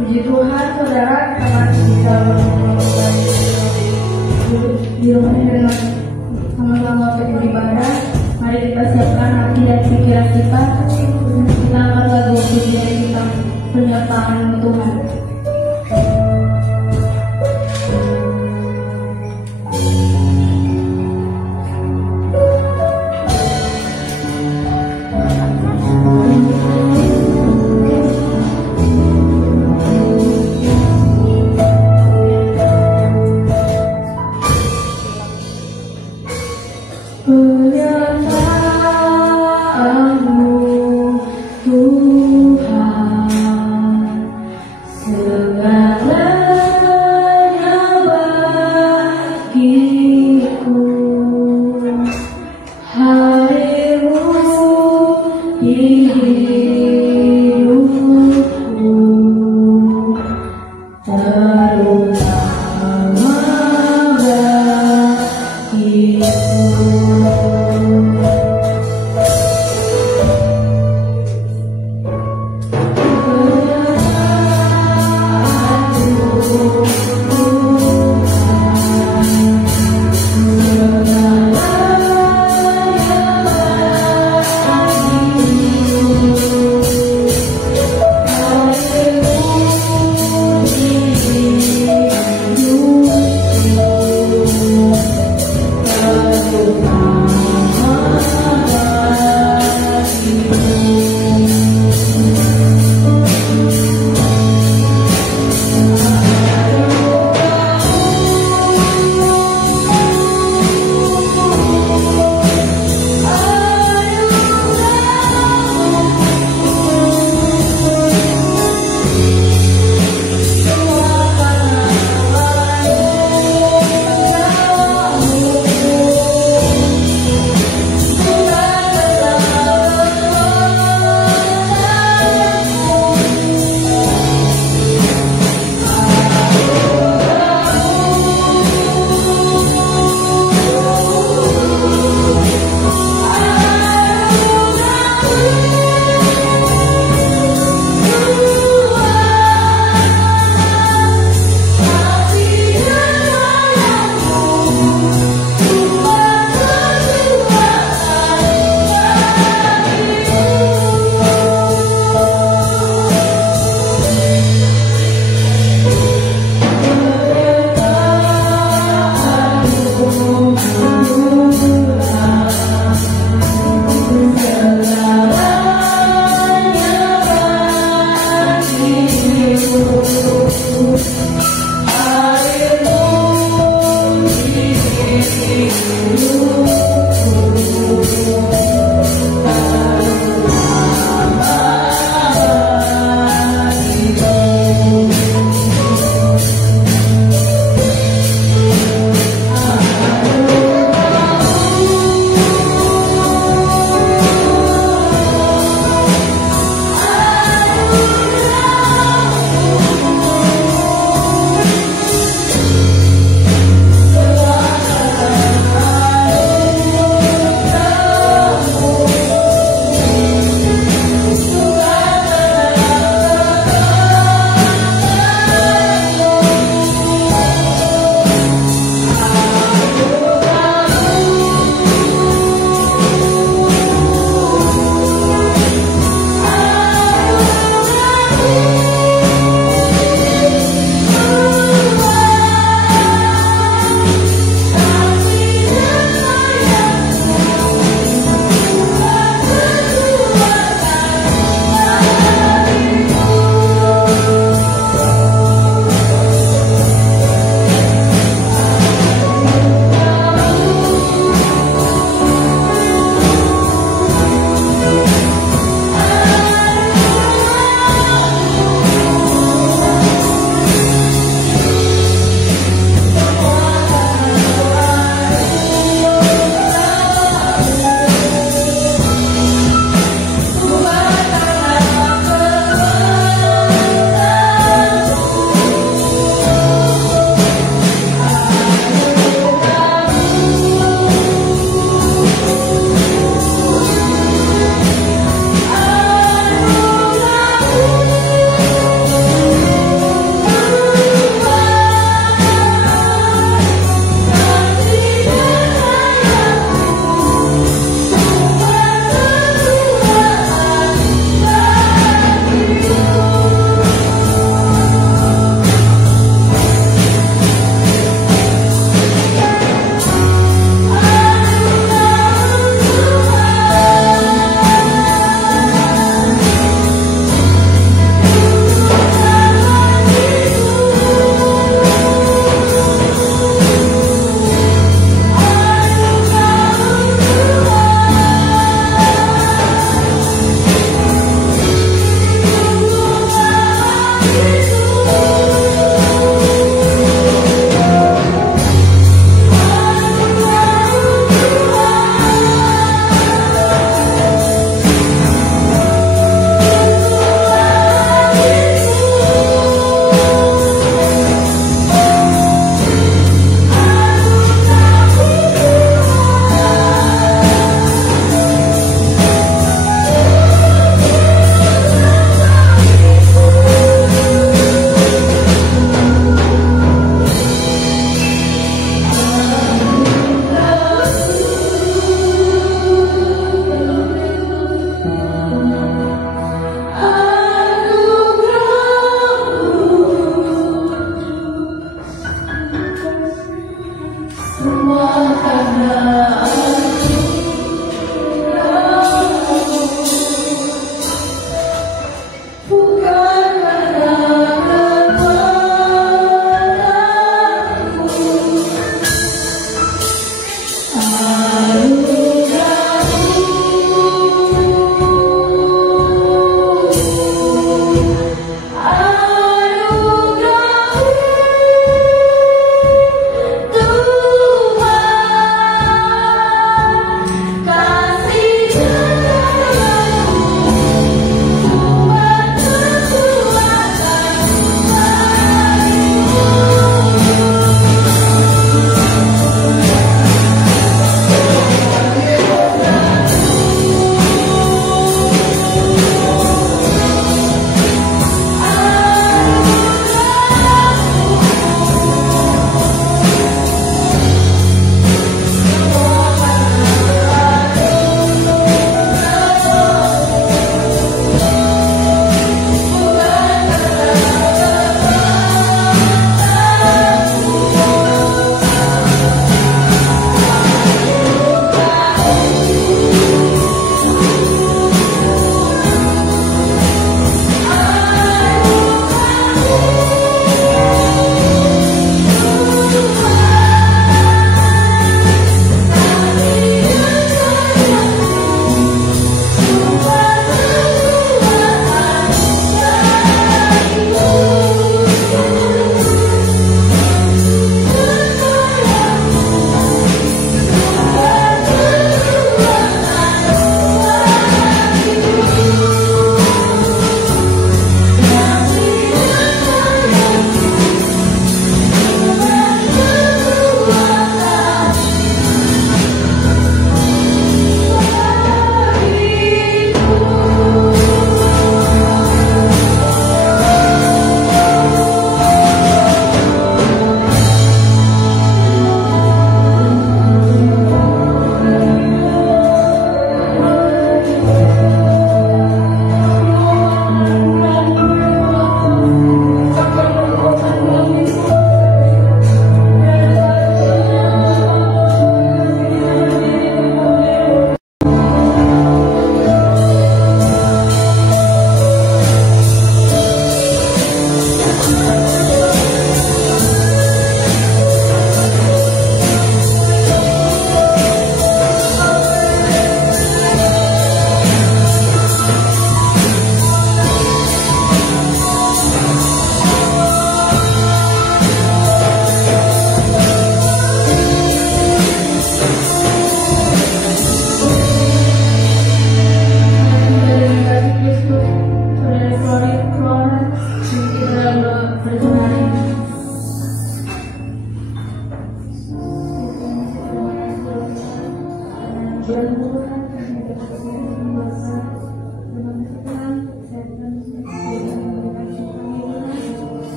Puji Tuhan, saudara, kita bisa di rumahnya dengan sama-sama untuk beribadah. Mari kita siapkan hati dan pikiran kita. Kita akan lagu pujian kita penyertaan Tuhan.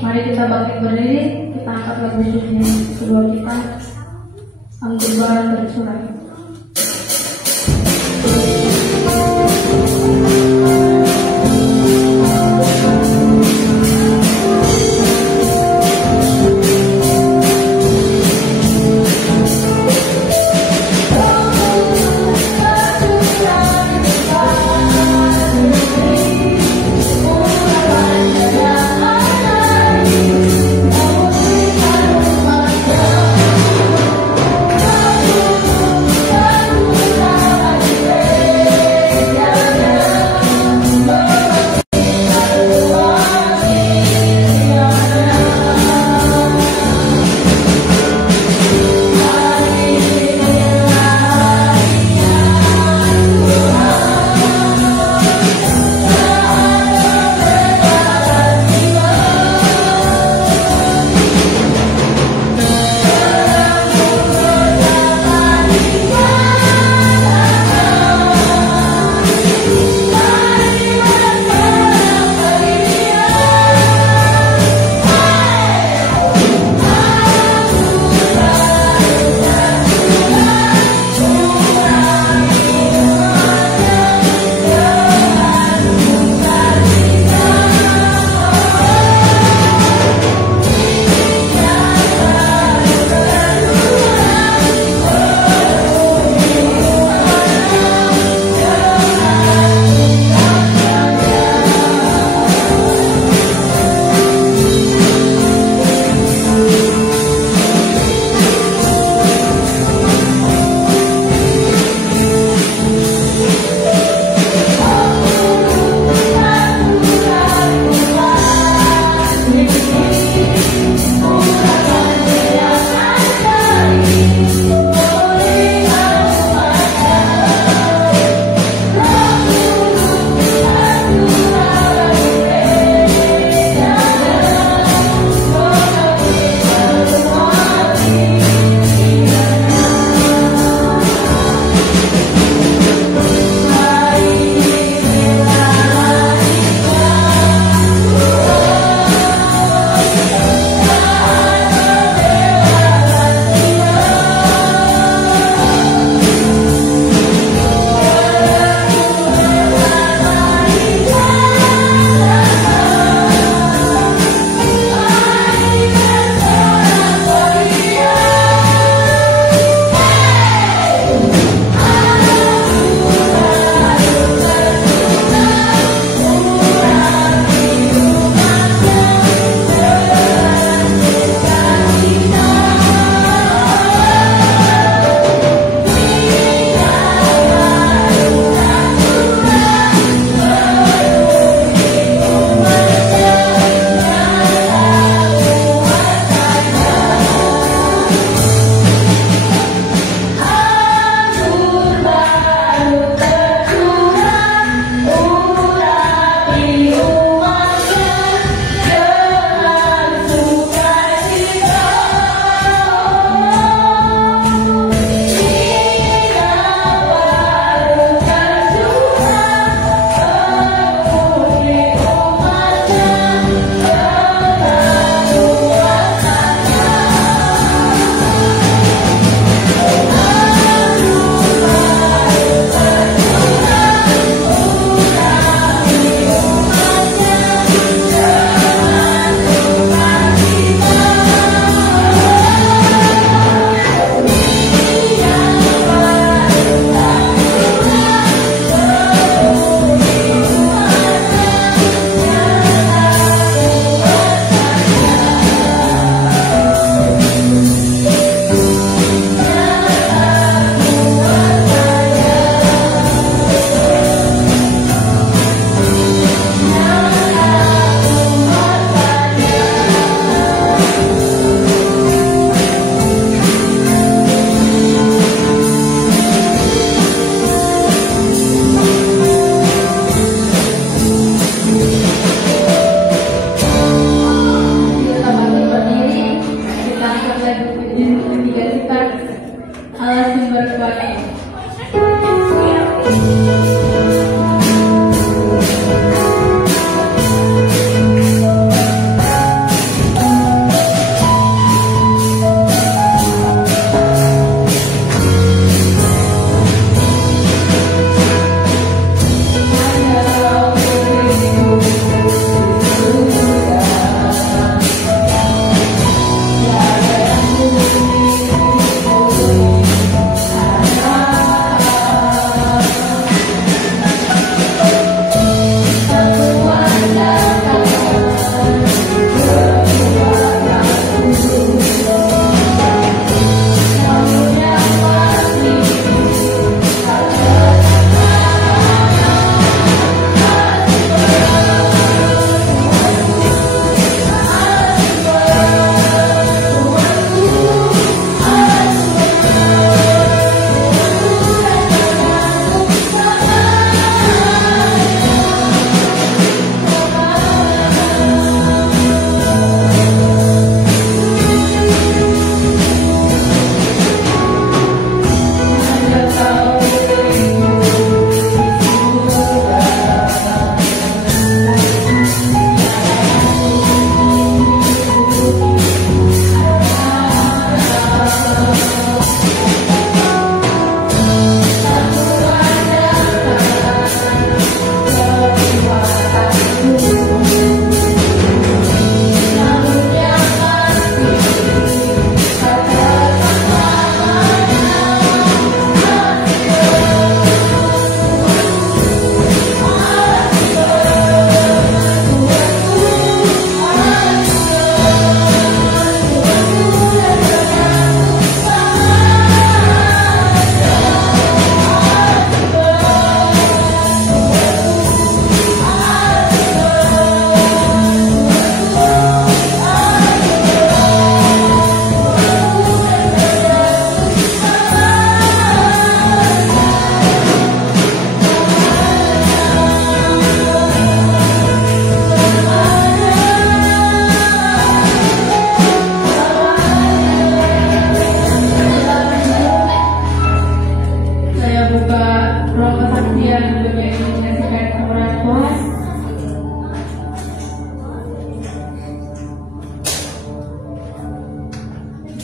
Mari kita bangkit berdiri, kita angkat lagu suci kedua kita, Anggur Bara Tercurah. Oh,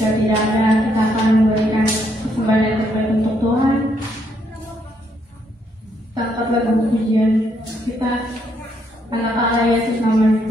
jika tidak ada, kita akan memberikan persembahan yang terbaik untuk Tuhan. Kita angkat lagu pujian kita, anak Allah Yesus namanya.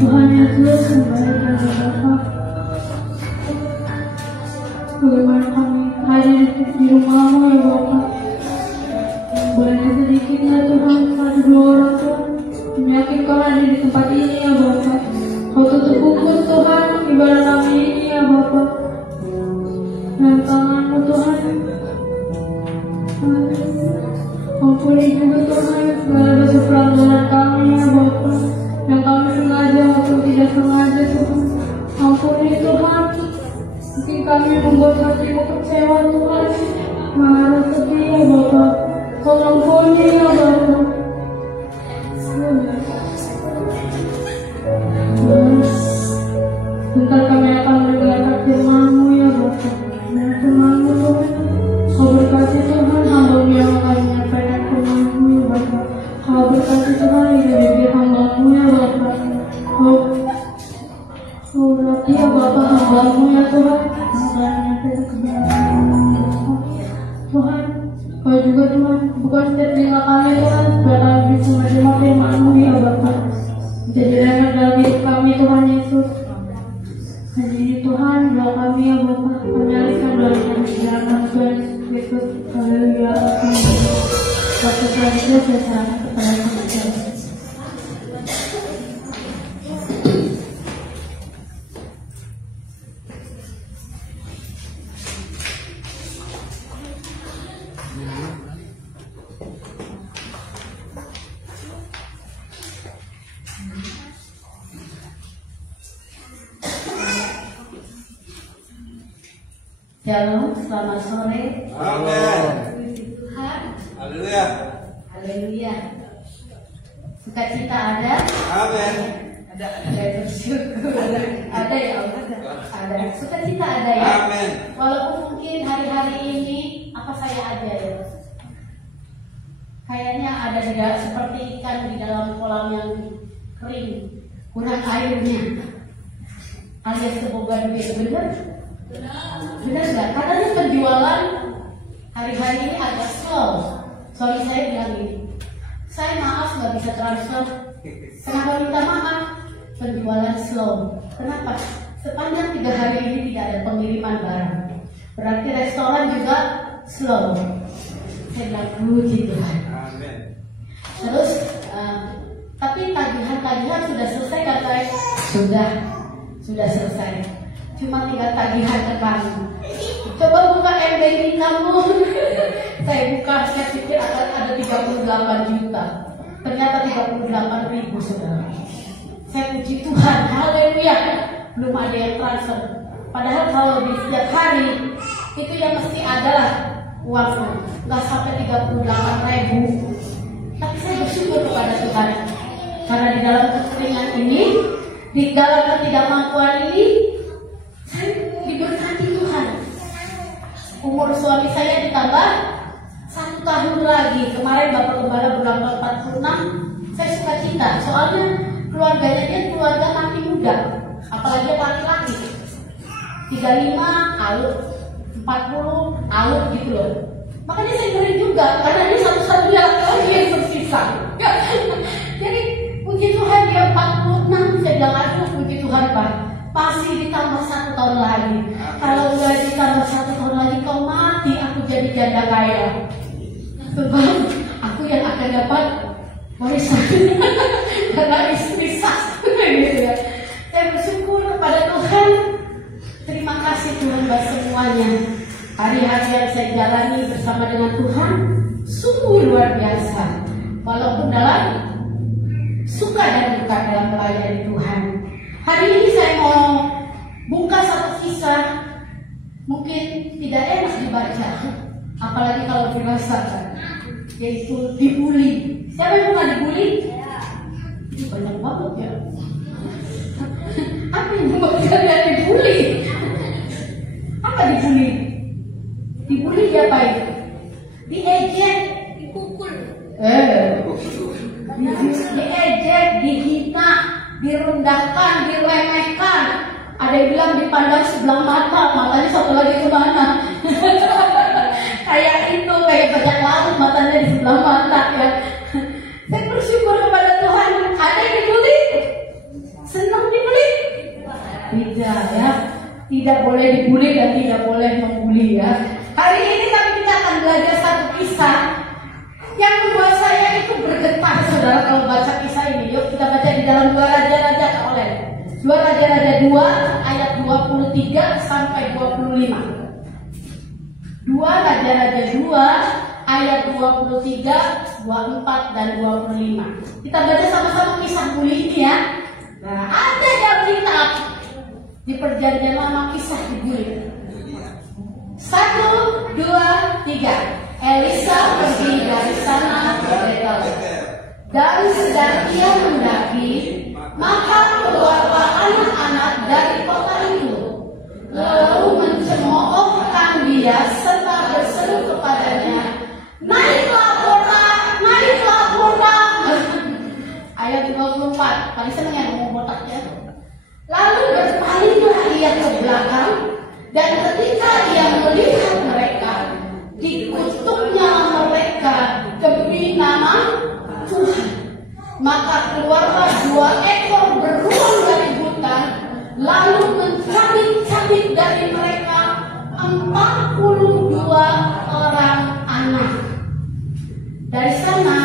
Tuhan Yesus, kembalikan Bapak. Bagaimana kami hadir di rumah-Mu ya Bapak. Banyak sedikitnya Tuhan, satu dua orang Tuhan meyakinkan hadir di tempat ini ya Bapak. Kau tutup bungkus Tuhan ibadah kami ini ya Bapak. Dan tangan-Mu Tuhan, ampuni juga Tuhan segala dosa pelanggaran kami ya Bapak, yang kami sengaja atau tidak sengaja Tuhan. Ampuni Tuhan, mungkin kami membuat hati-Mu kecewa Tuhan, marah sedih ya Bapak. Kau ampuni ya Bapak. Bentar kami akan mendengarkan firman-Mu ya Bapak. Dan firman-Mu Tuhan, Kau berkati Tuhan hamba-Mu yang akan menyampaikan firman-Mu ya Bapak. Kau berkati Tuhan hidup bibir hamba-Mu ya Bapak. Kau berkati ya Bapak hamba-Mu ya Tuhan, yang akan menyampaikan kebenaran-Mu Tuhan. Kau juga Tuhan bukan setiap tinggal kami Tuhan, supaya kami bisa menerima firman-Mu ya Bapak. Jadi remeh dalam hidup kami Tuhan Yesus. Hadirin Tuhan, doa kami ya Bapak. Kami alihkan doa kami di dalam Tuhan Yesus. Haleluya. Waktu Tuhan Yesus saya serahkan kepada Tuhan. Shalom, selamat sore. Amin. Tuhan. Haleluya. Haleluya. Sukacita ada? Amin. Ada bersyukur. Ada ya Allah. Ada. Sukacita ada ya? Amin. Walaupun mungkin hari-hari ini apa saya aja ya. Kayaknya ada juga seperti ikan di dalam kolam yang kering, kurang airnya. Alias keboga duit, bener? Benar nggak? Katanya penjualan hari-hari ini agak slow. Suami saya bilang gini, saya maaf nggak bisa transfer. Kenapa minta maaf? Penjualan slow. Kenapa? Sepanjang 3 hari ini tidak ada pengiriman barang. Berarti restoran juga slow. Saya bilang puji Tuhan. Amin. Terus, tapi tagihan-tagihan sudah selesai katanya. Sudah selesai. Cuma tinggal tagihan depan. Coba buka M-Banking kamu. Saya pikir akan ada 38 juta. Ternyata 38.000 saudara. Saya puji Tuhan, haleluya. Belum ada yang transfer. Padahal kalau di setiap hari itu yang mesti adalah uangnya. Nggak sampai 38.000. Tapi saya bersyukur kepada Tuhan. Karena di dalam kekeringan ini, di dalam ketidakmampuan ini, saya diberkati Tuhan. Umur suami saya ditambah 1 tahun lagi. Kemarin Bapak Gembala berlambang 46. Saya suka cita. Soalnya keluarganya dia keluarga mati muda. Apalagi laki-laki. 35 alut, 40 alut gitu loh. Makanya saya ngeri juga. Karena dia satu-satunya laki yang tersisa. Jadi puji Tuhan dia 46. Saya bilang aduh puji Tuhan Pak. Pasti ditambah 1 tahun lagi. Kalau nggak ditambah 1 tahun lagi kau mati, aku jadi janda kaya. Sebab aku yang akan dapat warisan karena istri sah gitu ya. Saya bersyukur kepada Tuhan. Terima kasih Tuhan buat semuanya. Hari-hari yang saya jalani bersama dengan Tuhan sungguh luar biasa. Walaupun dalam suka dan duka dalam melayani Tuhan. Hari ini saya mau buka satu kisah, mungkin tidak enak dibaca, apalagi kalau dirasakan, yaitu dibully. Siapa yang pernah dibully? Ini banyak banget ya. Apa yang membuat kalian dibully? Apa dibully? Dibully apa itu? Diejek, dipukul. Diejek, dihina, direndahkan, diremehkan. Ada yang bilang dipandang sebelah mata, matanya satu lagi kemana? Kayak itu, kayak bajak laut, matanya di sebelah mata ya. Saya bersyukur kepada Tuhan. Ada yang dibully? Senang tidak boleh dibully dan tidak boleh membuli ya. Hari ini tapi kita akan belajar satu kisah yang membuat saya itu bergetar, saudara, kalau baca kisah ini. Yuk kita baca di dalam 2 Raja-Raja oleh 2 Raja-Raja 2 ayat 23 sampai 25. 2 Raja-Raja 2 ayat 23, 24 dan 25. Kita baca sama-sama kisah bully ini ya. Nah, ada yang kitab di Perjanjian Lama kisah dibully. 1, 2, 3. Elisa pergi dari sana ke Betel. Dan sedang ia mendaki, maka keluarlah anak-anak dari kota itu, lalu mencemoohkan dia serta berseru kepadanya, naiklah kota, naiklah kota. Ayat 24, paling senang yang ngomong botaknya. Lalu berpalinglah ia ke belakang, dan ketika ia melihat mereka, dikutuknya mereka demi nama Tuhan. Maka keluarlah 2 ekor beruang dari hutan, lalu mencabik-cabik dari mereka 42 orang anak. Dari sana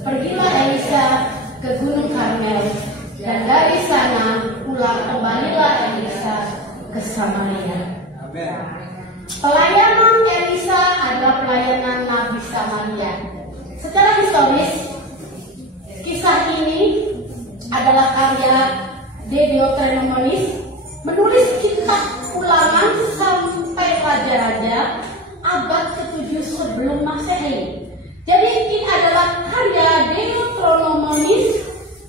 pergilah Elisa ke Gunung Karmel, dan dari sana kembalilah Elisa ke Samaria. Amin. Pelayanan Elisa adalah pelayanan Nabi Samaria. Secara historis, kisah ini adalah karya Deuteronomus, menulis kitab Ulangan sampai Raja-Raja abad ke-7 sebelum Masehi. Jadi ini adalah karya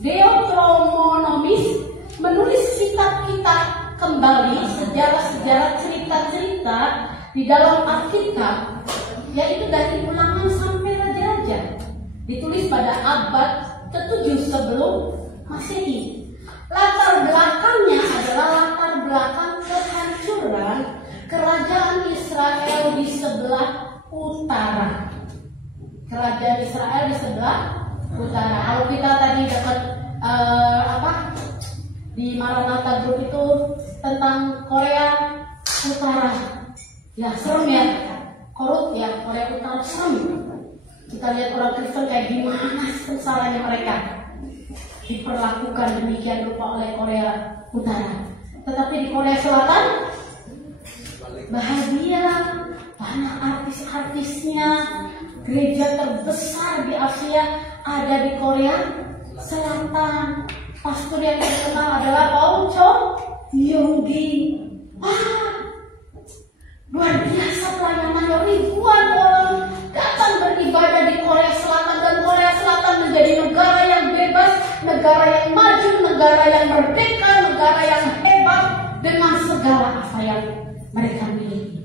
Deuteronomus menulis kitab-kitab kembali sejarah-sejarah, cerita-cerita di dalam Alkitab, yaitu dari Ulangan sampai Raja-Raja, ditulis pada abad ke-7 sebelum Masehi. Latar belakangnya adalah latar belakang kehancuran kerajaan Israel di sebelah utara. Kerajaan Israel di sebelah utara. Kalau kita tadi dapat di Maranatha Group itu tentang Korea Utara, ya serem ya, korup ya, Korea Utara serem. Kita lihat orang Kristen kayak gimana sengsaranya mereka diperlakukan demikian rupa oleh Korea Utara. Tetapi di Korea Selatan bahagia, banyak artis-artisnya, gereja terbesar di Asia ada di Korea Selatan. Pastor yang terkenal adalah Paul Cho Yonggi. Wah, luar biasa pelayanannya, ribuan orang datang beribadah di Korea Selatan, dan Korea Selatan menjadi negara yang bebas, negara yang maju, negara yang merdeka, negara yang hebat dengan segala apa yang mereka miliki.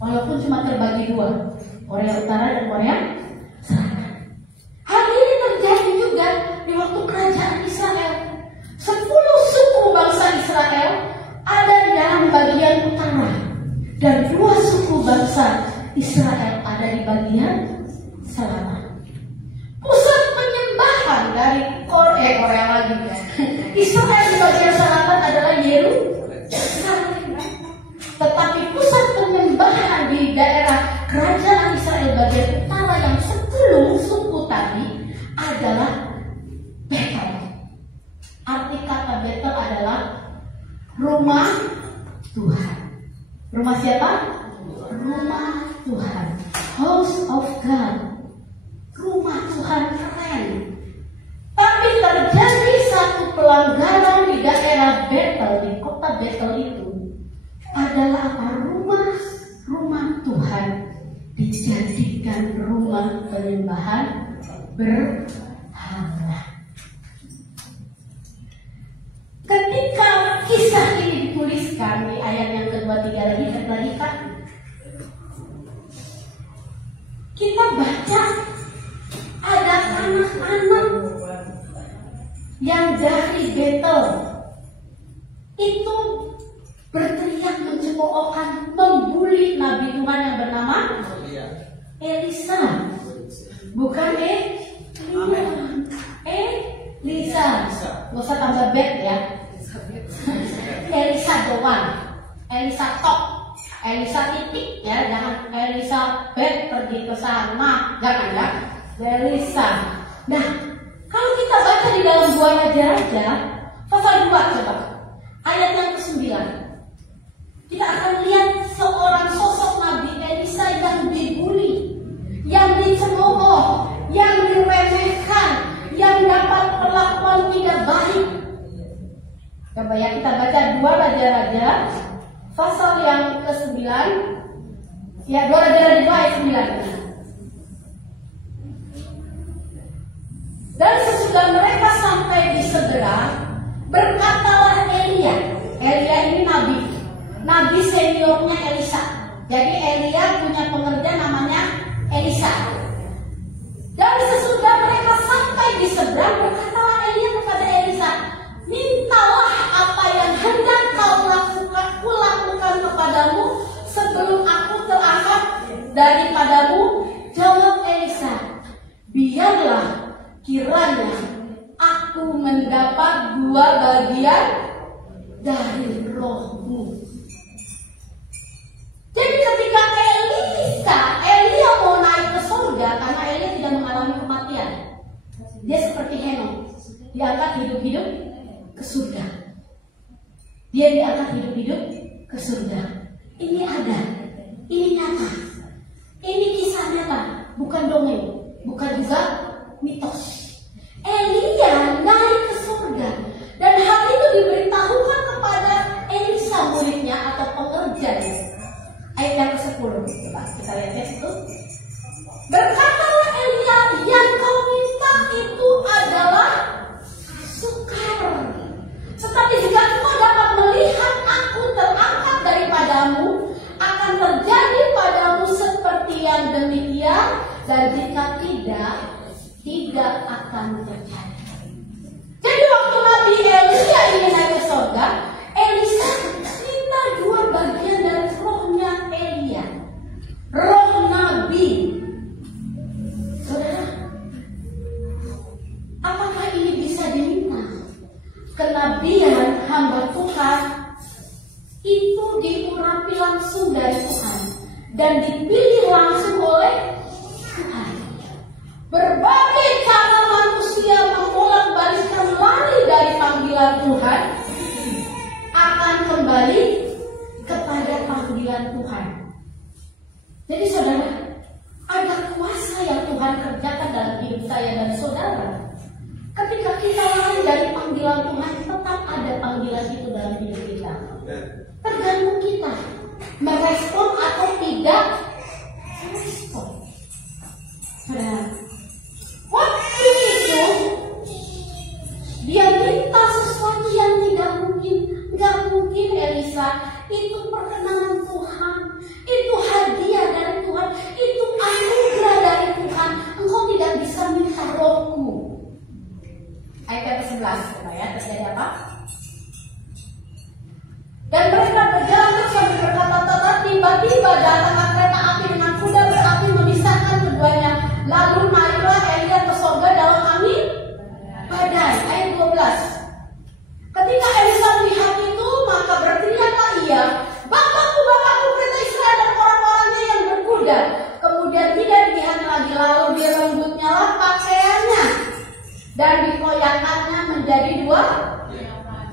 Walaupun cuma terbagi 2, Korea Utara dan Korea Selatan. Hal ini terjadi juga di waktu kerajaan Israel. 10 suku bangsa Israel ada di dalam bagian utara, dan 2 suku bangsa Israel ada di bagian selatan. Pusat penyembahan dari Korea lagi ya. Israel di bagian selatan adalah Yerusalem. Tetapi pusat penyembahan di daerah kerajaan Israel bagian utara yang 10 suku tadi adalah Betel. Arti kata Betel adalah rumah Tuhan. Rumah siapa? Rumah Tuhan. House of God. Rumah Tuhan keren. Tapi terjadi satu pelanggaran di daerah Betel, di kota Betel itu adalah apa? Rumah Tuhan dijadikan rumah penyembahan berhala. Ketika kisah ini dituliskan di ayat yang kedua, 3 lagi Kak, kita baca ada anak-anak yang dari Betel itu berteriak mencemoohkan, membuli Nabi Tuhan yang bernama Elisa. Bukan Elisa. Nggak usah tambah bet ya. Elisa doang. Elisa top, Elisa titik ya, jangan Elizabeth pergi ke sana, jangan ya, Elisa. Nah, kalau kita baca di dalam 2 Raja-Raja pasal 2 coba, ayat yang ke-9, kita akan lihat seorang sosok Nabi Elisa yang dibully, yang dicemooh, yang diremehkan, yang dapat perlakuan tidak baik. Coba ya kita baca 2 Raja-Raja pasal yang ke-9, ya 2 Raja-Raja 2 ayat 9. Dan sesudah mereka sampai di seberang, berkatalah Elia. Elia ini nabi seniornya Elisa. Jadi Elia punya pengerja namanya Elisa. Dan sesudah mereka sampai di seberang, berkatalah Elia kepada Elisa, mintalah apa yang hendak kau lakukan kepadamu sebelum aku terangkat daripadamu. Jawab Elisa, biarlah kiranya aku mendapat 2 bagian dari rohmu. Jadi ketika Elia mau naik ke surga, karena Elia tidak mengalami kematian, dia seperti Henok, diangkat hidup-hidup ke surga. Dia diangkat hidup-hidup ke surga. Ini ada, ini nyata, ini kisah nyata, bukan dongeng, bukan juga mitos. Elia naik ke surga, dan hal itu diberitahukan kepada Elisa muridnya atau pengerjanya. Ayat yang ke-10, coba kita lihat ya situ. Berkatalah Elia, yang kau minta itu adalah sukar. Tetapi jika engkau dapat melihat aku terangkat daripadamu, akan terjadi padamu seperti yang demikian, dan jika tidak akan terjadi. Jadi waktu Nabi Elia ingin naik ke surga, Elisa minta 2 bagian dari rohnya Elia, roh Nabi. Saudara, apakah ini bisa diminta? Kenabian hamba Tuhan itu diurapi langsung dari Tuhan dan dipilih langsung oleh Tuhan. Berbagai cara manusia membolak-balikkan lari dari panggilan Tuhan akan kembali kepada panggilan Tuhan. Jadi saudara, ada kuasa yang Tuhan kerjakan dalam hidup saya dan saudara. Ketika kita lari dari panggilan Tuhan, tetap ada panggilan itu dalam hidup kita. Tergantung kita merespon atau tidak merespon. Saudara, waktu itu dia minta sesuatu yang tidak mungkin. Gak mungkin Elisa, itu perkenanan Tuhan, itu hadiah dari Tuhan, itu anugerah dari Tuhan. Engkau tidak bisa minta rohku. Ayat ke-11, ya, terjadi apa? Dan mereka berjalan terus sambil berkata-kata, tiba-tiba datanglah kereta api dengan kuda berapi memisahkan keduanya. Lalu naiklah Elia ke surga dalam angin badai. Ayat 12. Ketika Elisa melihat itu, maka berteriaklah ia, Bapakku, kereta Israel dan orang-orangnya yang berkuda. Kemudian tidak dilihat lagi, lalu direnggut-nya pakaiannya dan dikoyakannya menjadi 2 koyakan.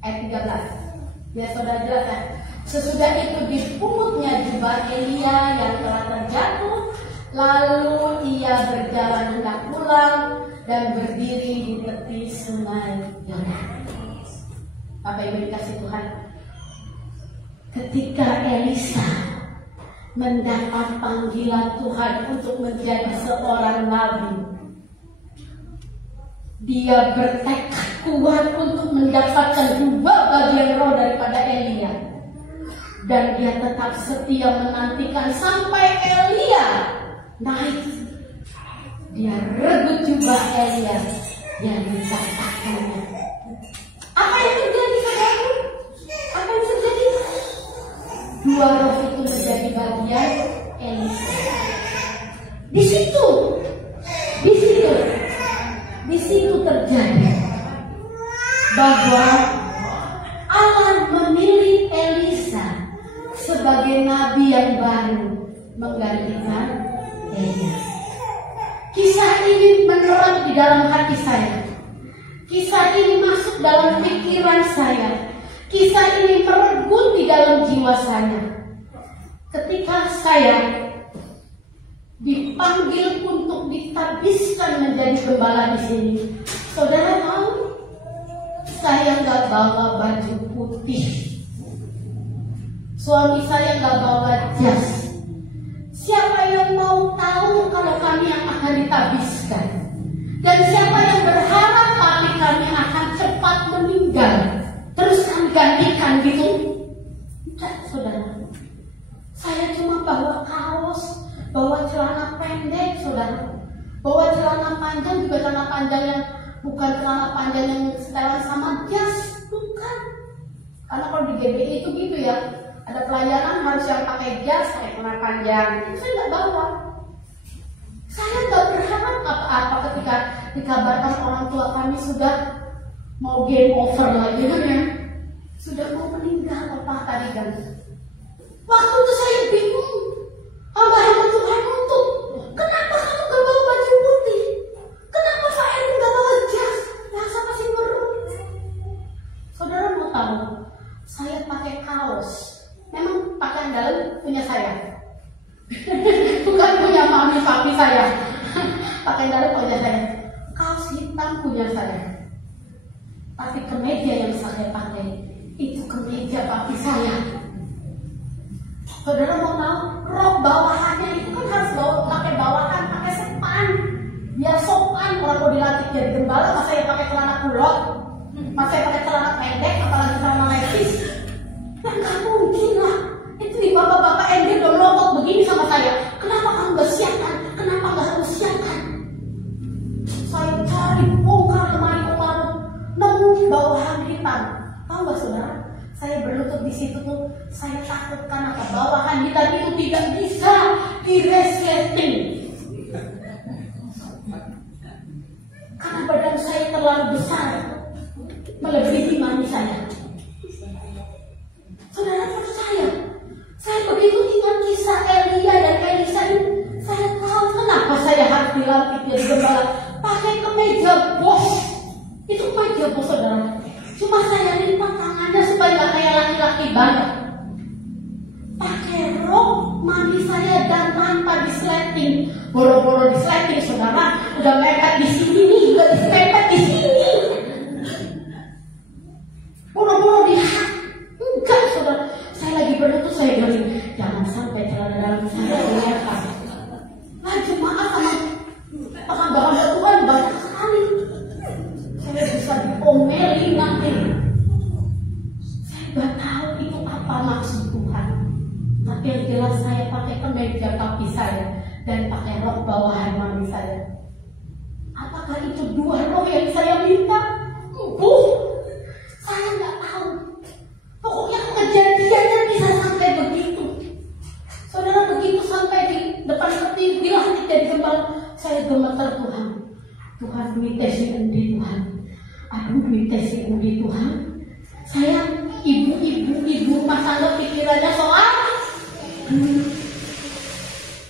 Ayat 13. Biar saudara jelas ya. Sesudah itu dipungutnya jubah Elia yang telah terjatuh, lalu ia berjalan hendak pulang dan berdiri di tepi sungai Yordan. Bapak Ibu dikasih Tuhan, ketika Elisa mendapat panggilan Tuhan untuk menjadi seorang nabi, dia bertekad kuat untuk mendapatkan 2 bagian roh daripada Elia, dan dia tetap setia menantikan sampai Elia naik. Dia rebut jubah Elia yang dikatakannya. Apa yang terjadi saudaraku? Apa yang terjadi? 2 roh itu menjadi bagian Elisa. Di situ terjadi bahwa Allah memilih sebagai nabi yang baru menggantikan Elia. Kisah ini menerap di dalam hati saya. Kisah ini masuk dalam pikiran saya. Kisah ini merenggut di dalam jiwa saya. Ketika saya dipanggil untuk ditabiskan menjadi gembala di sini, saudara tahu, saya nggak bawa baju putih, suami saya nggak bawa jas. Siapa yang mau tahu kalau kami yang akan ditabiskan? Dan siapa yang berharap papi kami akan cepat meninggal, terus kami gantikan gitu? Enggak, saudara. Saya cuma bawa kaos, bawa celana pendek, saudara. Bawa celana panjang, juga celana panjang yang bukan celana panjang yang setelan sama jas, bukan. Karena kalau di GBI itu gitu ya, ada pelayanan harus yang pakai jas, pakai celana panjang. Itu saya nggak bawa. Saya nggak berharap apa-apa ketika dikabarkan orang tua kami sudah mau game over lagi, ya, sudah mau meninggal apa tadi kan. Waktu itu saya bingung. Hamba Tuhan untuk, kenapa kamu gak bawa baju putih? Kenapa Pak Erwin gak bawa jas? Rasa masih merut. Saudara mau tahu, saya pakai kaos. Memang pakaian dalam punya saya. Bukan punya mami papi saya. Pakaian dalam punya saya. Kaos hitam punya saya. Tapi kemeja yang saya pakai itu kemeja papi saya. Saudara mau tahu, rok bawahannya itu kan harus pakai bawahan, pakai sepan, biar sopan. Kalau mau dilatih jadi gembala, masa ya pakai celana kulot, masa ya pakai celana pendek, apalagi celana levis. Dan nggak mungkin lah. Itu di bapak-bapak MD udah melotot begini sama saya. Kenapa kamu nggak siapkan? Kenapa nggak kamu siapkan? Saya cari bongkar lemari kemarin, nemu bawahan hitam. Tahu nggak saudara? Saya berlutut di situ tuh, saya takut karena bawahan hitam itu tidak bisa diresleting. Karena badan saya terlalu besar, melebihi mami saya. Saudara percaya, saya begitu ingat kisah Elia dan Elisa ini, saya tahu kenapa saya harus dilantik jadi gembala. Pakai kemeja bos, itu kemeja bos saudara. Cuma saya lipat tangannya supaya gak kayak laki-laki banget. Pakai rok mami saya dan tanpa disleting. Boro-boro disleting saudara. Udah mepet di sini nih, udah disepet di sini. Boro-boro dihak. Enggak saudara. Saya lagi berlutut, saya bilang, jangan sampai celana dalam saya kelihatan. Nah jemaat sama hamba Tuhan banyak sekali. Saya bisa diomeli nanti. Saya nggak tahu itu apa maksud Tuhan. Tapi yang jelas saya pakai kemeja papi saya dan pakai rok bawahan mami saya. Apakah itu dua rok yang saya minta? Saya nggak tahu. Pokoknya kejadiannya bisa sampai begitu. Saudara, begitu sampai di depan seperti dilantik jadi gembala, saya gemetar Tuhan. Tuhan duitnya si endi Tuhan. Aduh duitnya si endi Tuhan. Saya ibu rumah tangga pikirannya soal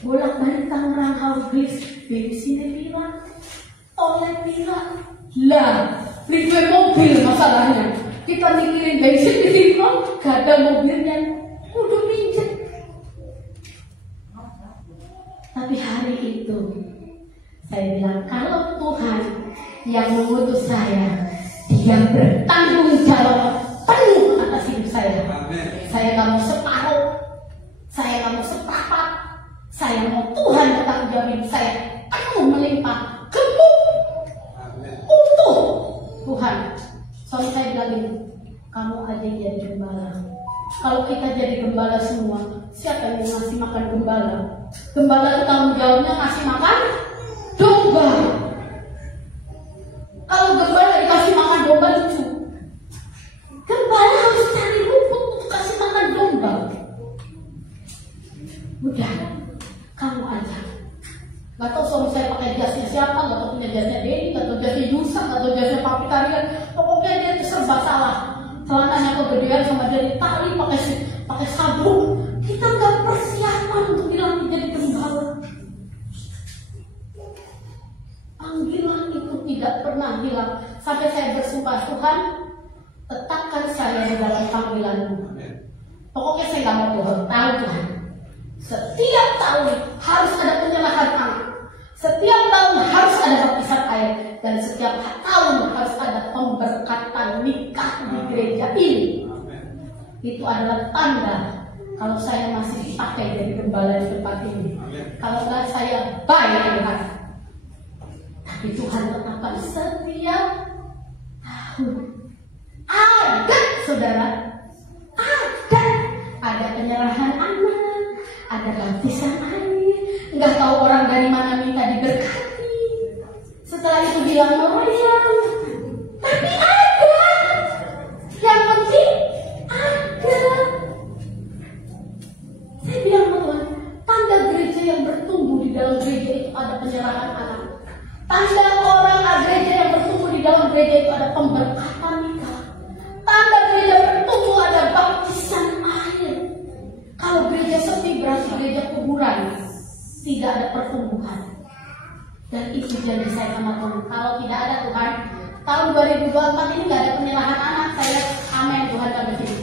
bolak-balik Tangerang Haugris, dari sini pira, oleh pira, lah, beli mobil masalahnya. Kita mikirin bensin di sini, gak ada mobilnya, udah minjem. Tapi hari itu saya bilang, kalau Tuhan yang mengutus saya, Dia bertanggung jawab penuh atas hidup saya. Saya gak mau separuh, saya gak mau seperempat, saya mau Tuhan bertanggung jawab hidup saya penuh melimpah, gemuk, utuh. Tuhan, suami saya bilang ini, kamu aja yang jadi gembala. Kalau kita jadi gembala semua, siapa yang mau ngasih makan gembala? Gembala itu tanggung jawabnya ngasih makan domba. Kalau gembala dikasih makan domba lucu. Gembala harus cari rumput untuk kasih makan domba. Udah, kamu aja. Gak tau suami saya pakai jasnya siapa, gak tau punya jasnya Denny, gak tau jasnya Yusak, gak tau jasnya Papi Tarian. Pokoknya dia serba salah. Celananya kegedean sama dia ditali pakai sabuk. Kita nggak persiapan untuk dilatih jadi gembala. Panggilan itu tidak pernah hilang. Sampai saya bersumpah, Tuhan, tetapkan saya di dalam panggilan-Mu. Pokoknya saya nggak mau tahu Tuhan. Setiap tahun harus ada penyerahan anak. Setiap tahun harus ada baptisan air. Dan setiap tahun harus ada pemberkatan nikah di gereja ini. Itu adalah tanda kalau saya masih dipakai dari gembala di tempat ini. Kalau enggak, saya baik Tuhan. Tapi Tuhan tetapkan setiap tahun. Ada, saudara. Ada penyerahan anak. Ada baptisan air. Enggak tahu orang dari mana minta diberkati. Setelah itu bilang melayang. Tapi ada. Yang penting ada. Saya bilang Tuhan, tanda gereja yang bertumbuh di dalam gereja itu ada penyerahan anak. Tanda orang gereja yang bertumbuh di dalam gereja itu ada pemberkatan nikah. Tanda gereja bertumbuh ada baptisan air. Kalau gereja sepi berarti gereja kuburan. Tidak ada pertumbuhan. Dan itu janji saya sama Tuhan. Kalau tidak ada Tuhan, tahun 2024 ini tidak ada penyerahan anak. Saya amin Tuhan kami sini.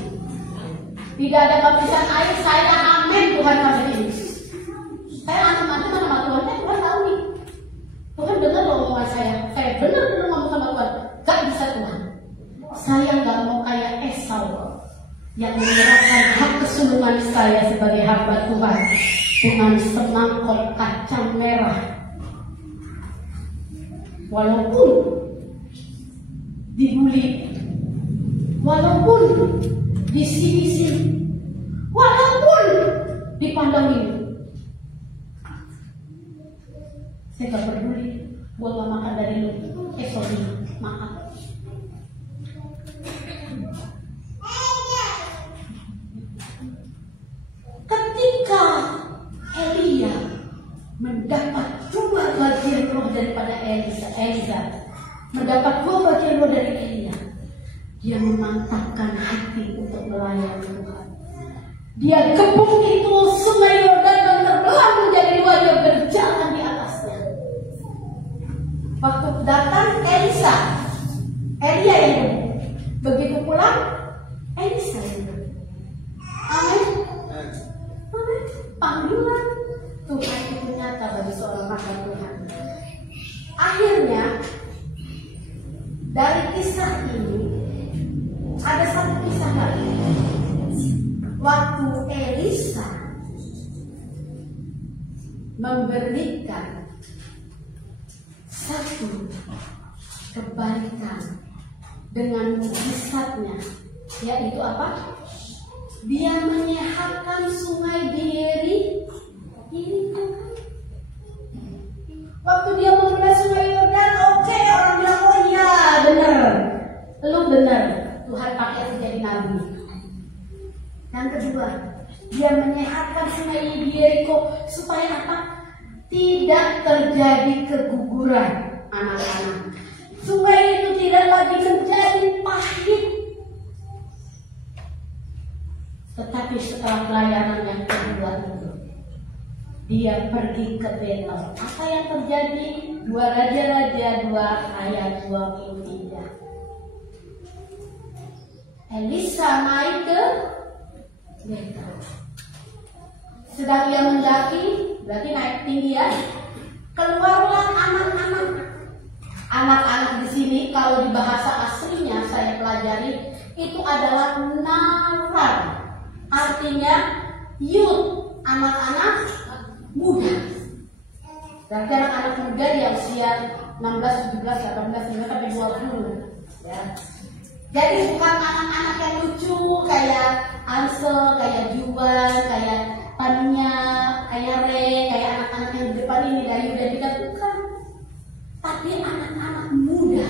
Tidak ada baptisan air, saya amin Tuhan kami sini. Saya anak-anak sama Tuhan, Tuhan tahu nih. Tuhan dengar omongan saya benar-benar ngomong sama Tuhan. Gak bisa Tuhan. Saya gak mau kayak Esau yang menyerahkan hak kesulungan saya sebagai hamba Tuhan dengan semangkok kacang merah. Walaupun dibully, walaupun disini-sini, walaupun dipandangin, saya gak peduli. Gue gak makan dari lu. Sorry, maaf. Ketika Elia mendapat 2 bagian roh daripada Elisa mendapat 2 bagian roh dari Elia, dia memantapkan hati untuk melayani Tuhan. Dia gebuk itu sungai Yordan dan terbelah menjadi 2, dia berjalan di atasnya. Waktu datang Elia yang begitu pulang Elisa yang amin. Panggilan Tuhan itu nyata bagi seorang hamba Tuhan. Akhirnya dari kisah ini ada satu kisah lagi. Waktu Elisa memberikan satu kebaikan dengan mukjizatnya, yaitu apa? Dia menyehatkan sungai di Yeriko. Waktu dia membelah sungai Yordan, oke, orang bilang, oh iya, benar. Lu benar, Tuhan pakai itu jadi nabi. Yang kedua, dia menyehatkan sungai di Yeriko supaya apa? Tidak terjadi keguguran anak-anak. Sungai itu tidak lagi menjadi pahit. Tetapi setelah pelayanan yang kedua itu, dia pergi ke Betel. Apa yang terjadi? 2 Raja-Raja 2 ayat 23. Elisa naik ke Betel. Sedang dia mendaki, berarti naik tinggi ya. Keluarlah anak-anak. Anak-anak di sini kalau di bahasa aslinya saya pelajari itu adalah narar. Artinya youth, anak-anak muda. Berarti anak-anak muda di usia 16, 17, 18, 19 sampai 20 ya. Jadi bukan anak-anak yang lucu kayak Ansel, kayak Juan, kayak Tania, kayak Ray, kayak anak-anak yang di depan ini Dayu dan Dika, bukan. Tapi anak-anak muda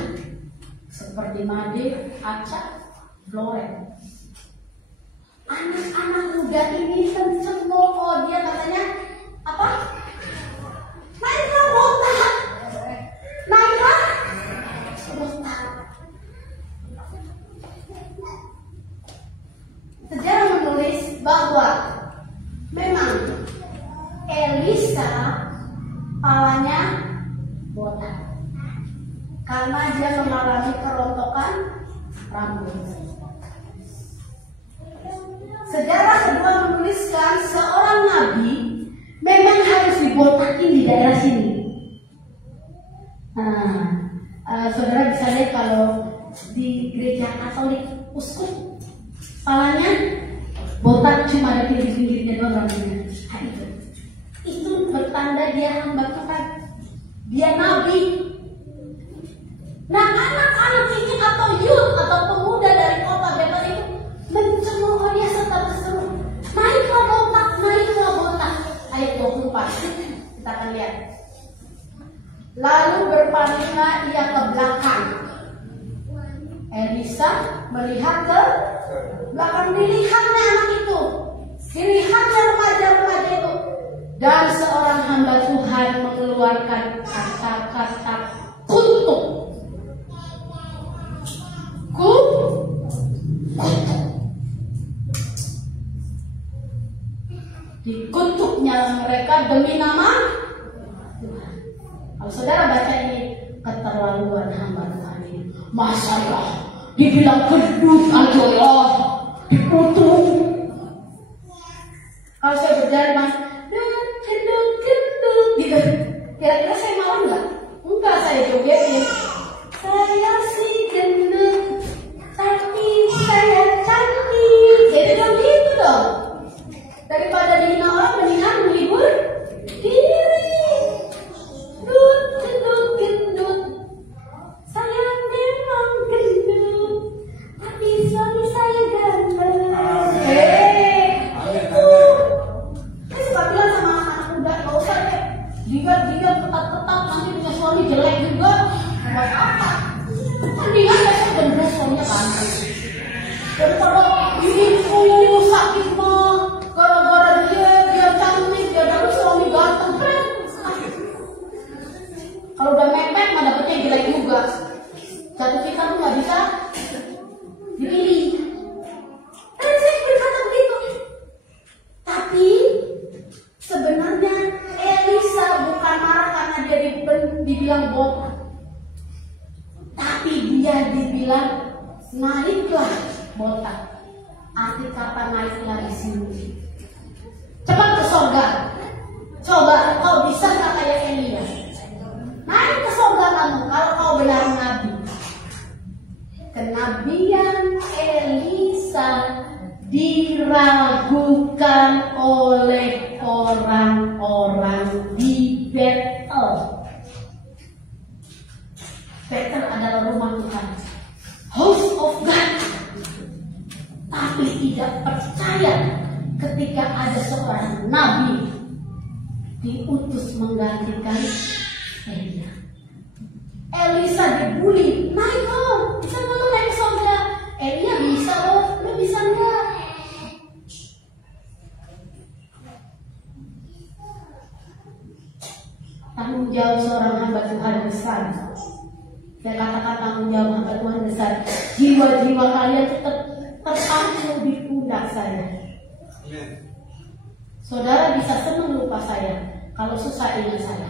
seperti Made, Aca, Florence. Anak-anak muda ini kenceng loh, dia katanya apa? Naiklah botak, naiklah botak. Sejarah menulis bahwa kerontokan rambut. Sejarah kedua menuliskan seorang nabi memang harus dibotakin di daerah sini. Saudara bisa lihat kalau di gereja Katolik uskup kepalanya botak, cuma ada pinggir-pinggirnya doang rambutnya. Itu bertanda dia hamba Tuhan, dia nabi. Nah, anak-anak ini atau youth atau pemuda dari kota Betel itu mencemooh dia serta berseru, naiklah botak, naiklah botak. Ayat 24 kita akan lihat. Lalu berpalinglah ia ke belakang. Elisa melihat ke belakang, dilihatnya anak itu, dilihatnya remaja-remaja itu, dan seorang hamba Tuhan mengeluarkan kata-kata kutuk. Dikutuknya mereka demi nama Tuhan. Kalau saudara baca ini, keterlaluan hamba Tuhan ini. Masa ya dibilang gendut aja ya dikutuk. Kalau saya berjalan mas, gendut gitu, kira-kira saya mau nggak? Enggak, saya jogetin. Saya sih gendut, tapi saya cantik. Jadi dong gitu dong. Daripada dihina orang, mendingan menghibur diri. Gendut. Saya memang gendut, tapi suami saya ganteng. Saya suka bilang sama anak muda, gak usah deh digat ketat-ketat, nanti punya suami jelek juga. Buat apa? Mendingan besok gendut suaminya ganteng. Daripada ini sakit mah, gara-gara dia cantik, dia dapet suami ganteng. Kalau udah mepet mah dapetnya jelek juga. Jatuh cinta tuh nggak bisa dipilih. Tapi saya berkata begitu. Tapi sebenarnya Elisa bukan marah karena dia dibilang botak, tapi dia dibilang naiklah botak. Arti kata naiklah di sini, cepat ke surga. Coba kau bisa nggak kayak Elia? Naik ke surga kamu kalau kau benar nabi. Kenabian Elisa diragukan oleh orang-orang di Betel. Betel adalah rumah Tuhan, house of God. Tapi tidak percaya ketika ada seorang nabi diutus menggantikan Elia. Elisa dibully, naik loh, bisa nggak lo naik surga? Elia bisa loh, lo bisa nggak? Tanggung jawab seorang hamba Tuhan besar. Saya katakan tanggung jawab hamba Tuhan besar. Jiwa-jiwa kalian tetap terpaku di pundak saya. Saudara bisa senang lupa saya, kalau susah ingat saya.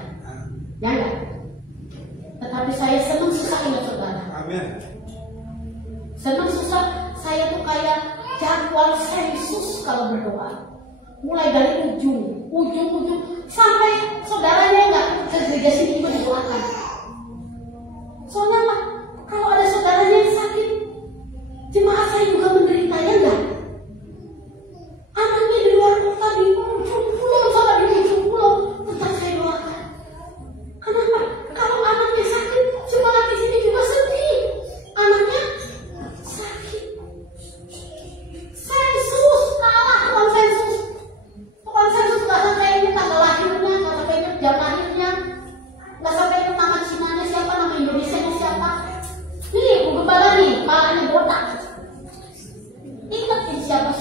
Ya enggak? Tetapi saya senang susah ingat saudara. Amin. Senang susah saya tuh kayak jadwal sensus kalau berdoa. Mulai dari ujung sampai saudaranya enggak ke gereja sini juga didoakan. Soalnya apa? Kalau ada saudaranya yang sakit, jemaat saya juga menderita, ya enggak? Anaknya di luar kota, di ujung pulau, sama di ujung pulau, tetap saya doakan. Kenapa? Kalau anaknya sakit, jemaat di sini juga sedih. Anaknya sakit. Sensus kalah, tukang sensus. Tukang sensus nggak sampai ini tanggal lahirnya, nggak sampai ini jam lahirnya, nggak sampai ini nama Cinanya siapa, nama Indonesianya siapa. Ini Bu Gembala nih, kepalanya botak. Ingat siapa.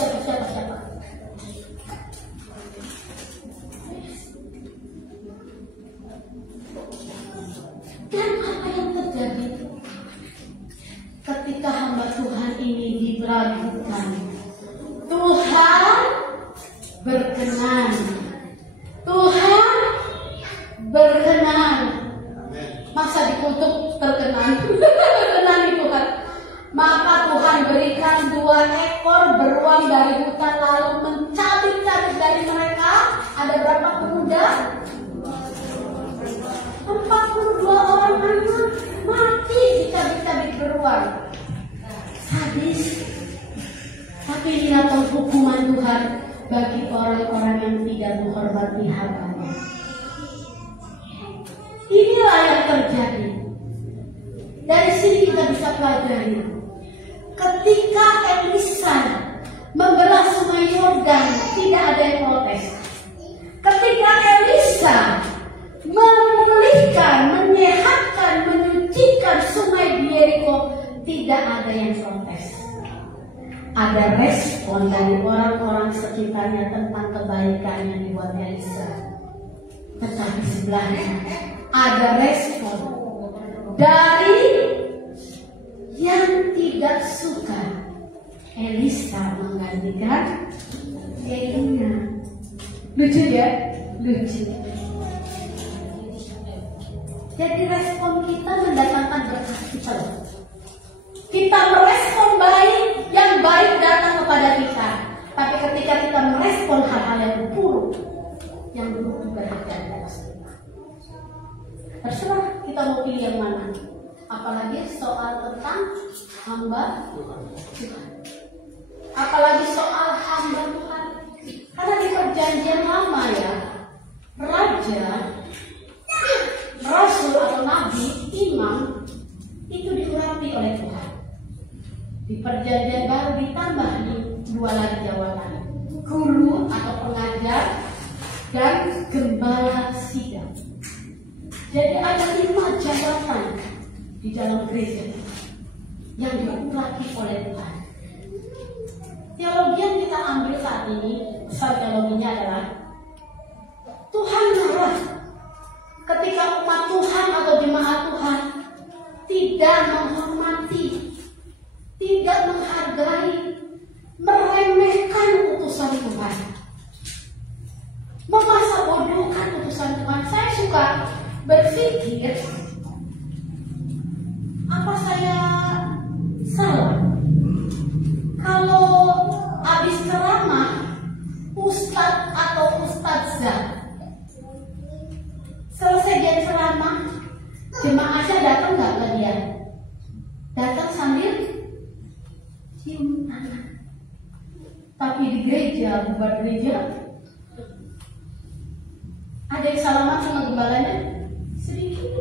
Dan apa yang terjadi ketika hamba Tuhan ini diragukan? Tuhan berkenan. Masa dikutuk terkenan? Berkenan itu. beruang dari hutan lalu mencabik-cabik dari mereka. Ada berapa pemuda? 42 orang anak mati dicabik-cabik beruang. Sadis. Tapi lihat hukuman Tuhan bagi orang-orang yang tidak menghormati hambanya. Inilah yang terjadi. Dari sini kita bisa pelajari. Ketika Elisa membelah sungai Yordan, tidak ada yang protes. Ketika Elisa memulihkan, menyehatkan, menyucikan sungai di Yeriko, tidak ada yang protes. Ada respon dari orang-orang sekitarnya tentang kebaikan yang dibuat Elisa. Tetapi sebelahnya ada respon dari yang tidak suka Elisa menggantikan Elia. Lucu ya? Lucu. Jadi respon kita mendatangkan berkat kita loh. Kita merespon baik, yang baik datang kepada kita. Tapi ketika kita merespon hal-hal yang buruk, yang buruk juga datang atas kita. Terserah kita mau pilih yang mana. Apalagi soal tentang hamba Tuhan. Apalagi soal hamba Tuhan. Karena di perjanjian lama ya, raja, rasul atau nabi, imam itu diurapi oleh Tuhan. Di perjanjian baru ditambah dua lagi jawatan, guru atau pengajar dan gembala sidang. Jadi ada 5 jabatan di dalam gereja yang diurapi oleh Tuhan. Teologi yang kita ambil saat ini, besar teologinya adalah Tuhan marah ketika umat Tuhan atau jemaat Tuhan tidak menghormati, tidak menghargai, meremehkan utusan Tuhan, memasa bodohkan utusan Tuhan. Saya suka berpikir, apa saya salah kalau habis ceramah ustadz atau ustadzah selesai dia ceramah, jemaahnya datang nggak ke dia? Datang sambil cium tangan. Tapi di gereja, bubar gereja, ada yang salaman sama gembalanya sedikit.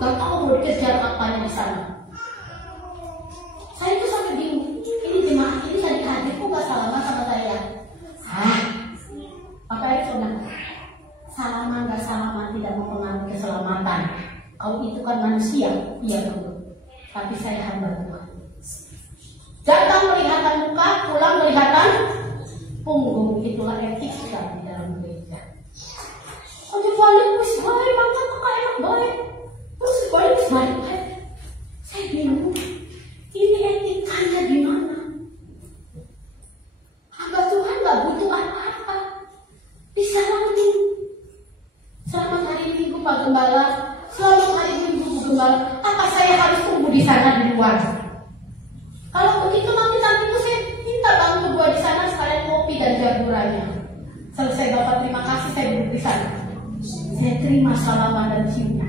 Gak tahu mau dikejar apanya di sana. Saya itu sampai bingung. Ini jemaah ini tadi hadir kok gak salaman sama saya? Apa itu saudara? Salaman gak salaman tidak mempengaruhi keselamatan. Kau itu kan manusia, iya betul. Tapi saya hamba Tuhan. Datang kelihatan muka, pulang kelihatan punggung. Itulah etika di dalam gereja. Kalau balik wis baik, makan kok enak baik. Terus balik wis baik. Saya bingung. Ini etikanya di mana? Hamba Tuhan gak butuh apa-apa. Disalamin. Selamat hari Minggu Pak Gembala. Selamat hari Minggu Bu Gembala. Apa saya harus tunggu di sana di luar? Kalau begitu nanti saya minta bantu gua di sana sekalian kopi dan jagurannya. Selesai Bapak terima kasih, saya duduk di sana. Saya terima salaman dan cinta.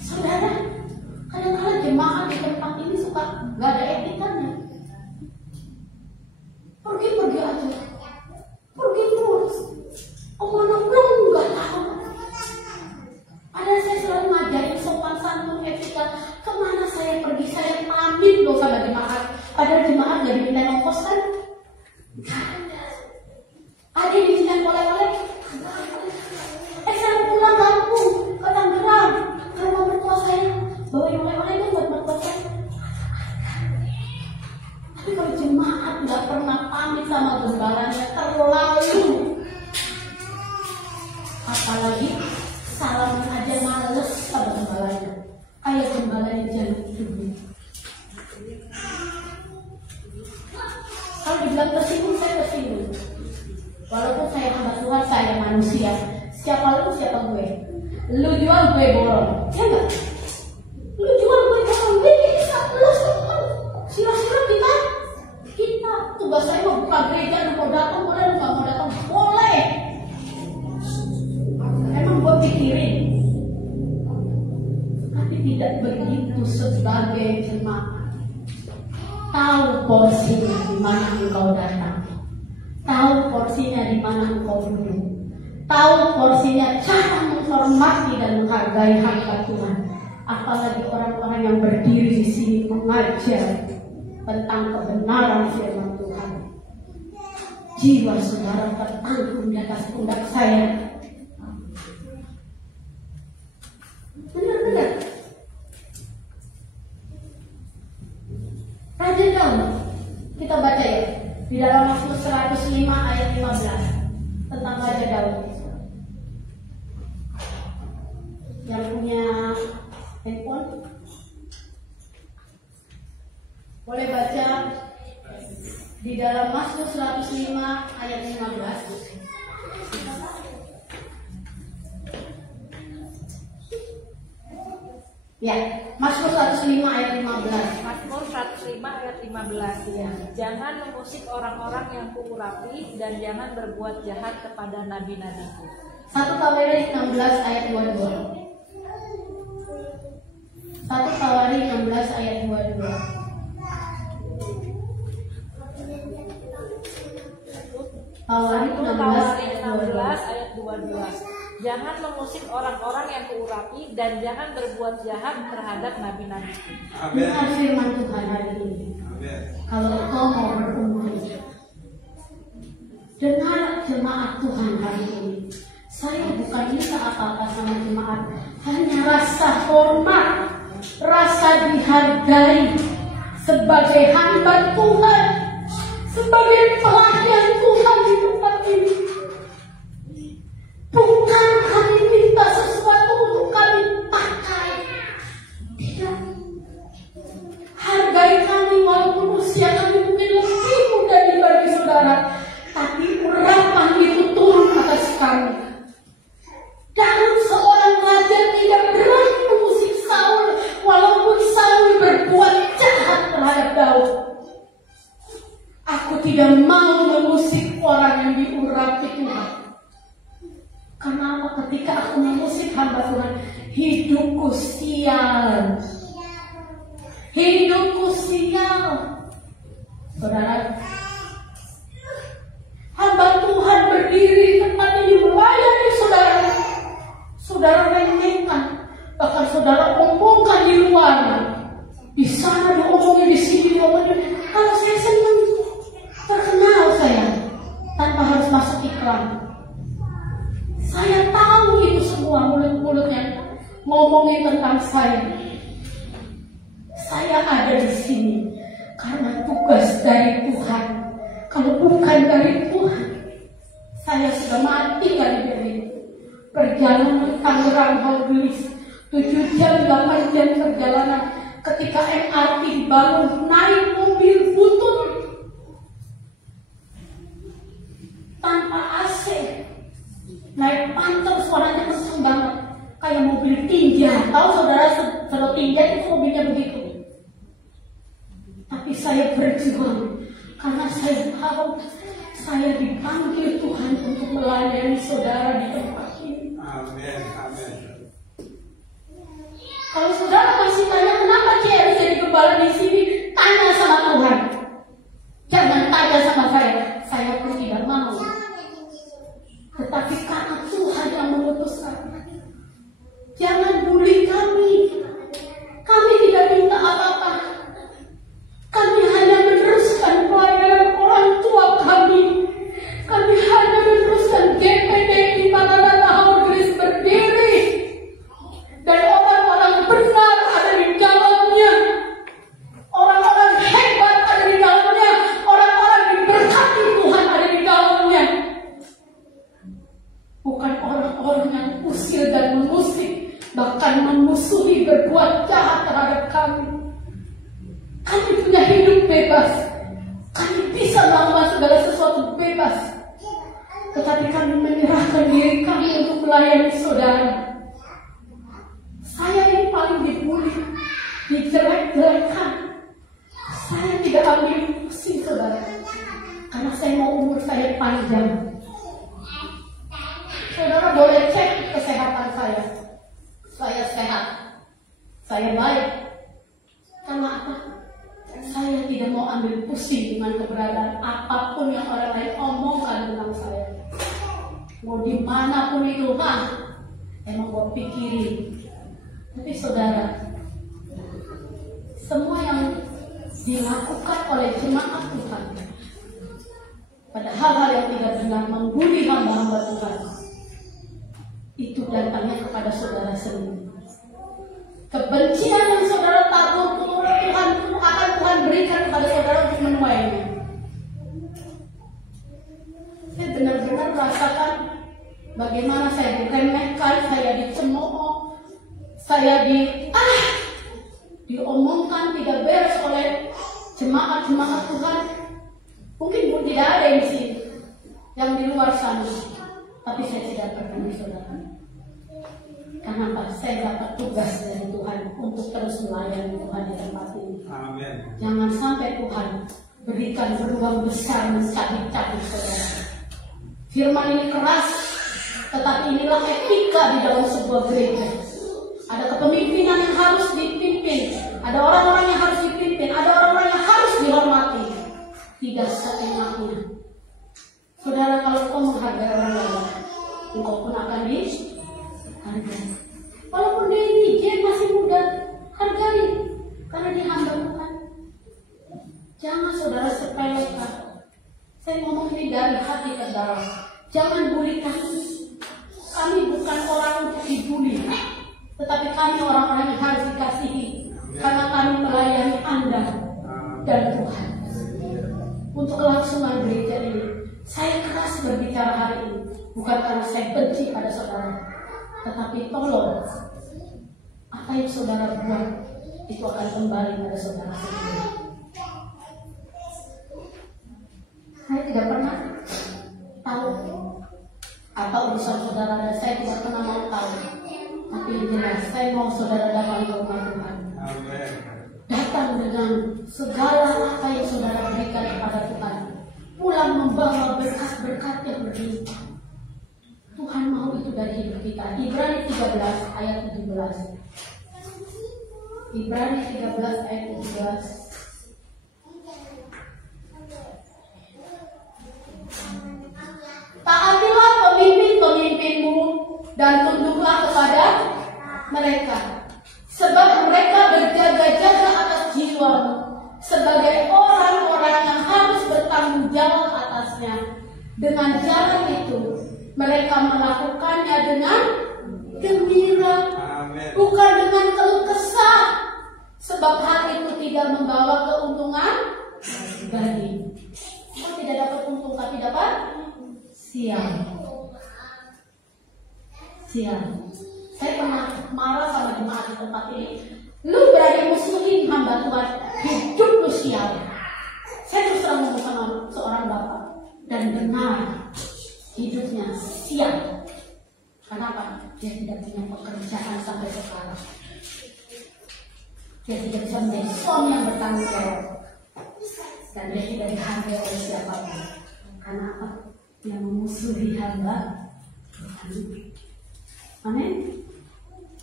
Saudara, kadang-kadang jemaat di tempat ini suka gak ada etikanya. Pergi aja. Pergi terus. Kemana belum gak tahu. Padahal saya selalu ngajarin sopan santun etika. Kemana saya pergi, saya pamit loh sama jemaat. Padahal jemaat gak diminta ongkos kan? Ada yang diminta oleh-oleh. Saya pulang kampung ke Tangerang ke rumah mertua saya. Bawain oleh-oleh itu buat mertua saya. Tapi kalau jemaat gak pernah pamit sama gembalanya, terlalu. Apalagi salaman aja males sama gembalanya. Kayak gembalanya jaluk dulu. Kalau dibilang tersinggung, saya tersinggung. Walaupun saya hamba Tuhan, saya manusia. Siapa lu, siapa gue? Lu jual, gue borong. Ya enggak? Lu jual pikirin. Tapi tidak begitu sebagai jemaat. Tahu porsinya di mana engkau datang. Tahu porsinya di mana engkau duduk. Tahu porsinya cara menghormati dan menghargai hamba Tuhan. Apalagi orang-orang yang berdiri di sini mengajar tentang kebenaran firman Tuhan. Jiwa saudara tertanggung di atas pundak saya. Benar-benar. Raja Daud, kita baca ya di dalam Mazmur 105 ayat 15 tentang Raja Daud. Yang punya handphone boleh baca di dalam Mazmur 105 ayat 15. Ya, Mazmur 105 ayat 15. Mazmur 105 ayat 15. Ya. Jangan mengusik orang-orang yang kuurapi dan jangan berbuat jahat kepada nabi-nabiku. 1 Tawarikh 16 ayat 22. 1 Tawarikh 16 ayat 22. Tawarikh 16 16 ayat 22. Jangan mengusik orang-orang yang kuurapi dan jangan berbuat jahat terhadap nabi-nabiku. Dengar firman Tuhan hari ini. Kalau engkau mau berumur, dengar jemaat Tuhan hari ini. Saya bukan minta apa-apa sama jemaat, hanya rasa hormat, rasa dihargai sebagai hamba Tuhan, sebagai pelayan Tuhan di tempat ini. Bukan kami minta sesuatu untuk kami pakai. Tidak. Hargai kami walaupun usia kami mungkin lebih muda dibanding saudara. Tapi urapan itu turun atas kami. Daud seorang raja tidak berani mengusik Saul walaupun Saul berbuat jahat terhadap Daud. Aku tidak mau mengusik orang yang diurapi Tuhan. Karena apa? Ketika aku mengusik hamba Tuhan, hidupku sial. Hidupku sial. Saudara, hamba Tuhan berdiri tempat ini melayani saudara. Saudara remehkan, bahkan saudara omongkan di luar. Di sana diomongin, di sini diomongin. Kalau saya senang, terkenal saya tanpa harus masuk iklan. Saya tahu itu semua mulut-mulutnya ngomongin tentang saya. Saya ada di sini karena tugas dari Tuhan. Kalau bukan dari Tuhan, saya sudah mati kali ini. Perjalanan Tangerang Haugelis 7 jam 8 jam perjalanan. Ketika MRT dibangun, naik mobil butut tanpa AC. Naik pantel suaranya kenceng banget, kayak mobil tinja. Tahu saudara kalau tinja itu mobilnya begitu. Tapi saya berjuang karena saya tahu saya dipanggil Tuhan untuk melayani saudara di tempat ini. Amin, amin. Kalau saudara masih tanya kenapa Cia harus jadi gembala di sini, tanya sama Tuhan. Jangan tanya sama saya. Saya pun tidak mau. Tetapi karena Tuhan yang memutuskan. Jangan bully kami. Kami tidak minta apa-apa. Kami hanya meneruskan pelayanan orang tua kami. Kami hanya meneruskan GPD di mana Haugelis berdiri. Dan orang-orang benar ada di dalamnya. Orang-orang hebat ada di dalamnya. Orang-orang diberkati Tuhan ada di dalamnya. Bukan orang-orang yang usil dan mengusik, bahkan memusuhi, berbuat jahat terhadap kami. Kami punya hidup bebas. Kami bisa melakukan segala sesuatu bebas. Tetapi kami menyerahkan diri kami untuk melayani saudara. Saya yang paling dibully, dijelek-jelekan. Saya tidak ambil pusing saudara. Karena saya mau umur saya panjang. Saudara boleh cek kesehatan saya. sehat, saya baik. Karena apa? Saya tidak mau ambil pusing dengan keberadaan apapun yang orang lain omongkan tentang saya. Mau dimanapun itu, emang gue pikirin. Tapi saudara, semua yang dilakukan oleh jemaat Tuhan pada hal-hal yang tidak benar, membuli hamba-hamba Tuhan, itu datangnya kepada saudara sendiri. Kebencian yang saudara tabur Tuhan akan Tuhan berikan kepada saudara untuk menuainya. Saya benar-benar merasakan bagaimana saya diremehkan, saya dicemooh, saya diomongkan tidak beres oleh jemaat-jemaat Tuhan. Mungkin pun tidak ada yang di sini, yang di luar sana, tapi saya tidak pernah, saudara. Karena apa? Saya dapat tugas dari Tuhan untuk terus melayani Tuhan di tempat ini. Amin. Jangan sampai Tuhan berikan beruang besar mencabik-cabik saudara. Firman ini keras, tetapi inilah etika di dalam sebuah gereja. Ada kepemimpinan yang harus dipimpin, ada orang-orang yang harus dipimpin, ada orang-orang yang harus dihormati. Tidak seenaknya. Saudara, kalau kau menghargai orang lain, engkau pun akan dihargai. Walaupun dia masih muda, hargai, karena dia hamba Tuhan. Jangan saudara sepelekan. Saya ngomong ini dari hati ke dalam. Jangan bully kami. Kami bukan orang untuk dibully, tetapi kami orang-orang yang harus dikasihi, karena kami melayani Anda dan Tuhan. Untuk kelangsungan gereja ini, saya keras berbicara hari ini, bukan karena saya benci pada saudara, tetapi tolong, apa yang saudara buat itu akan kembali pada saudara sendiri. Saya tidak pernah tahu apa urusan saudara, dan saya tidak pernah mau tahu. Tapi yang jelas, saya mau saudara datang ke rumah Tuhan. Amin. Datang dengan segala apa yang saudara berikan kepada Tuhan. Pulang membawa berkat-berkat yang berlimpah. Tuhan mau itu dari hidup kita. Ibrani 13 ayat 17. Ibrani 13 ayat 17. Taatilah pemimpin-pemimpinmu dan tunduklah kepada mereka, sebab mereka berjaga-jaga atas jiwamu sebagai orang-orang yang harus bertanggung jawab atasnya. Dengan jalan itu mereka melakukannya dengan gembira, bukan dengan keluh kesah, sebab hal itu tidak membawa keuntungan bagi. Kau tidak dapat untung, tapi dapat sial. Saya pernah marah sama jemaat di tempat ini. Lu berani musuhin hamba Tuhan, hidup lu sial. Saya terus terang ngomong sama seorang bapak, dan benar hidupnya sial. Kenapa? Dia tidak punya pekerjaan sampai sekarang. Dia tidak bisa menjadi suami yang bertanggung jawab, dan dia tidak dihargai oleh siapapun. Karena apa? Dia memusuhi hamba Tuhan. Amin.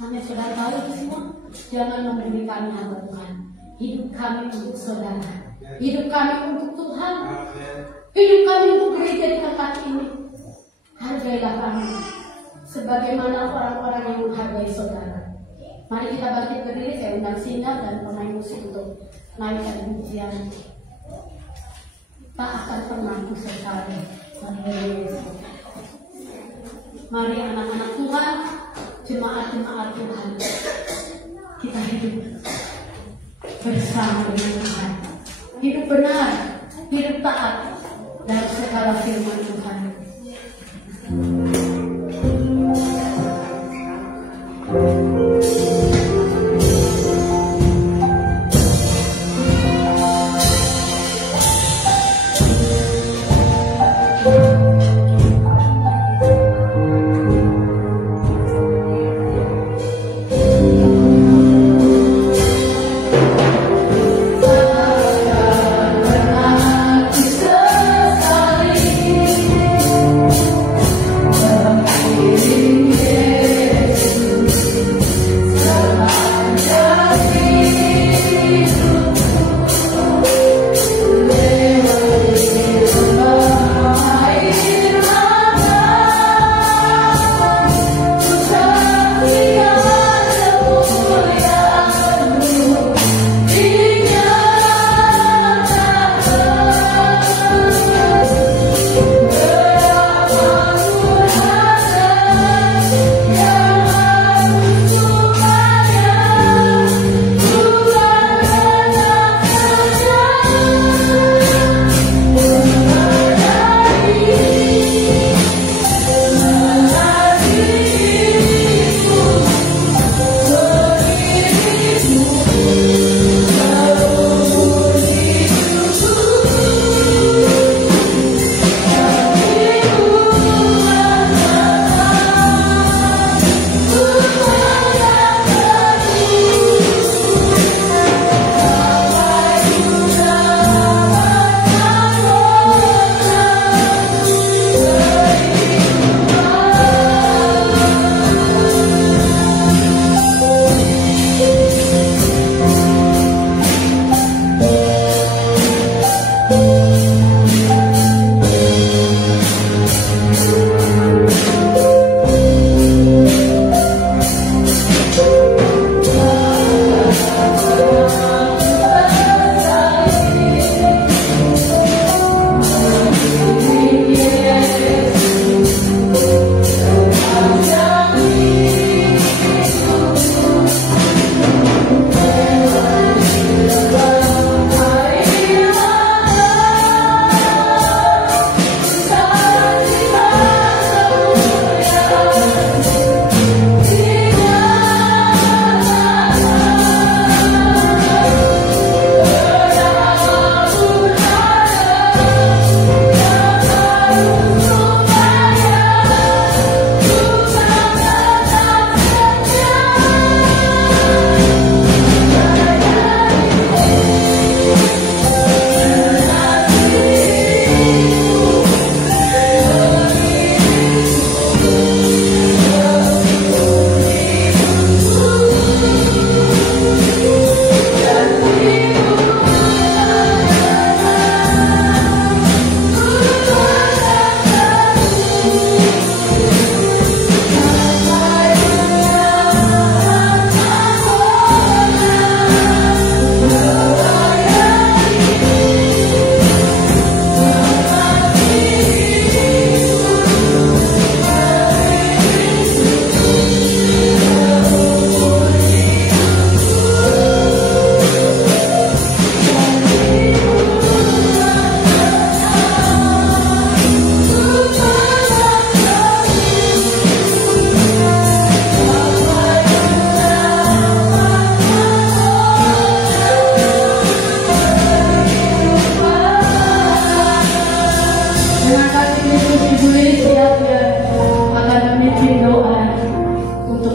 Amin. Saudara tahu itu semua. Jangan membuli kami hamba Tuhan. Hidup kami untuk saudara. Hidup kami untuk Tuhan. Hidup kami untuk gereja di tempat ini. Hargailah kami sebagaimana orang-orang yang menghargai saudara. Mari kita bangkit berdiri. Saya undang Sina dan pemain musik untuk naikkan pujian. Tak akan pernah kusesali. Mari anak-anak Tuhan, jemaat-jemaat Tuhan, kita hidup bersama dengan Tuhan. Hidup benar, hidup taat dalam segala firman Tuhan. Aku sesali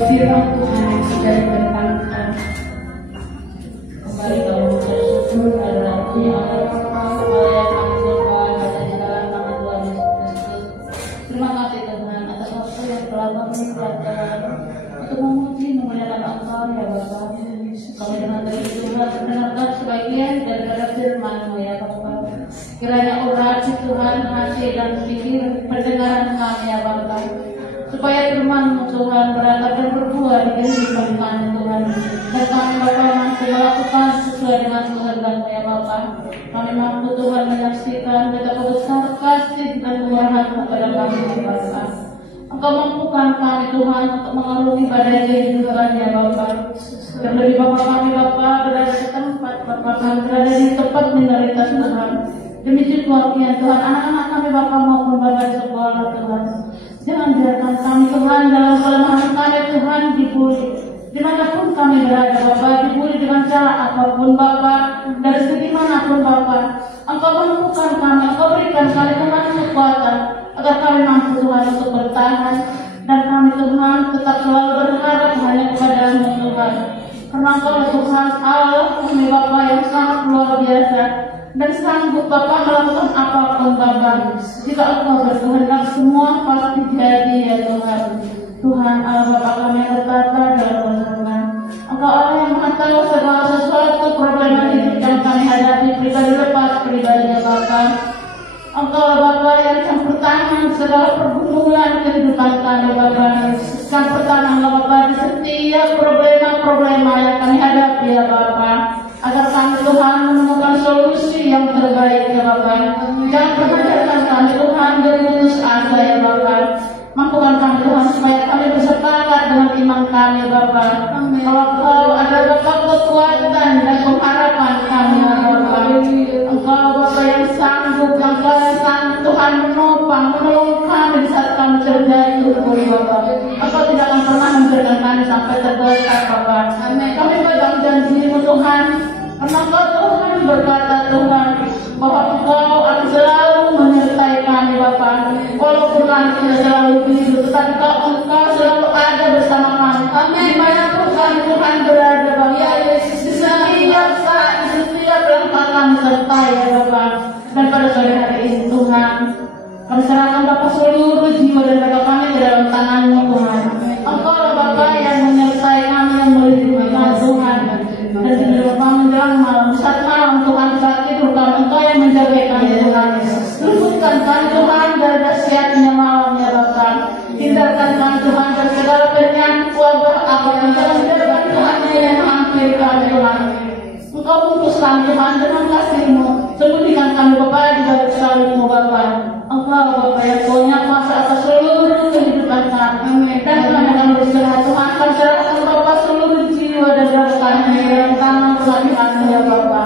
firman Tuhan yang sudah dibentangkan. Kembali kalau bersyukur adalah yang kami doakan pada dalam nama Tuhan Yesus Kristus. Terima kasih Tuhan atas waktu yang telah kami siapkan untuk memuji memuliakan Engkau ya Bapa. Kami dengan dari Tuhan mendengarkan sebagian daripada firman-Mu ya Bapa. Kiranya urasi Tuhan hati dan pikir pendengaran kami ya Bapa, supaya firman-Mu Tuhan berakar dan berbuah di kehidupan kami Tuhan. Dan kami Bapa mampu melakukan sesuai dengan kehendak-Mu ya Bapa. Kami mampu Tuhan menyaksikan betapa besar kasih dan kemurahan-Mu kepada kami ya Bapa. Engkau mampukan kami Tuhan untuk mengarungi badai kehidupan ya Bapa. Dan dari Bapa kami Bapa berada di tempat Bapa kami berada di tempat minoritas Tuhan. Demi situasi Tuhan, anak-anak kami Bapa maupun Bapa di sekolah Tuhan. Jangan biarkan kami Tuhan dalam kelemahan kami Tuhan dibuli. Dimanapun kami berada Bapa, dibuli dengan cara apapun Bapa, dari segi manapun Bapa. Engkau mampukan kami, Engkau berikan kami Tuhan kekuatan agar kami mampu Tuhan untuk bertahan. Dan kami Tuhan tetap selalu berharap hanya kepada-Mu Tuhan. Karena Engkau Tuhan Allah kami Bapa yang sangat luar biasa dan sanggup Bapa melakukan apapun Bapa. Jika Engkau berkehendak semua pasti jadi ya Tuhan. Tuhan Allah Bapa kami yang bertata dalam surga. Engkau Allah yang Maha tahu segala sesuatu problema hidup yang kami hadapi pribadi lepas pribadinya Bapa. Engkau Bapa yang campur tangan segala pergumulan kehidupan kami Bapa. Campur tangan Bapa di setiap problema yang kami hadapi ya Bapa. Agar kami Tuhan menemukan solusi yang terbaik ya Bapa. Jangan pernah biarkan kami Tuhan berputus asa ya Bapa. Mampukan kami Tuhan supaya kami bersepakat dengan iman kami Bapa. Kalau Engkau adalah Bapa kekuatan dan pengharapan kami ya Bapa. Engkau Bapa yang sanggup, Engkau yang sanggup Tuhan menolong kami saat kami terjadi Bapa. Engkau tidak akan pernah membiarkan kami sampai tergeletak Bapa. Kami pegang janji-Mu Tuhan. Karena Engkau Tuhan berkata Tuhan bahwa Engkau akan selalu menyertai kami Bapa. Walaupun kami tidak selalu hidup, tetapi Engkau selalu ada bersama kami. Dimanapun kami Tuhan berada Bapa. Di setiap saat, di setiap langkah kami sertai ya Bapa. Dan pada sore hari ini Tuhan, kami serahkan Bapa seluruh jiwa dan raga kami ke dalam tangan-Mu Tuhan. Engkau Bapa yang menyertai kami, yang melindungi kami Tuhan. Dan di dalam menjelang malam, saat malam Tuhan saat tidur kami, Engkau yang menjaga kami Tuhan. Luputkan kami Tuhan dari dahsyatnya malam ya Bapa. Hindarkan kami Tuhan dari segala penyakit wabah apa yang dalam jalan Tuhan yang menghampiri kami Tuhan. Engkau bungkus kami Tuhan dengan kasih-Mu. Sembunyikan kami Bapa di balik salib-Mu Bapa. Engkau Bapa yang punya kuasa atas seluruh kehidupan kami. Dan kami akan berserah Tuhan, kami serahkan Bapa seluruh jiwa dan raga kami dalam tangan Tuhan ya Bapa.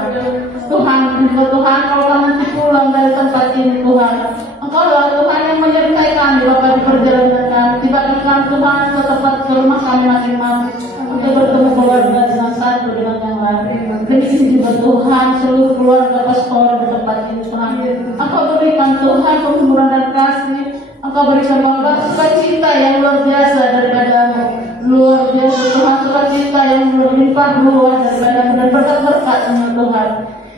Tuhan, Tuhan kalau kami pulang dari tempat ini Tuhan, Engkau lah Tuhan yang menyertai kami Bapa di perjalanan kami. Tiba-tiba Tuhan ke tempat ke rumah kami masing-masing untuk bertemu keluarga dengan satu dengan yang lain. Demi juga Tuhan seluruh keluarga pastoral di tempat ini Tuhan. Engkau berikan Tuhan penghiburan dan kasih. Engkau berikan Bapa sukacita yang luar biasa daripada-Mu. Luar biasa Tuhan, sukacita yang berlimpah ruah daripada-Mu dan berkat-berkat-Mu Tuhan.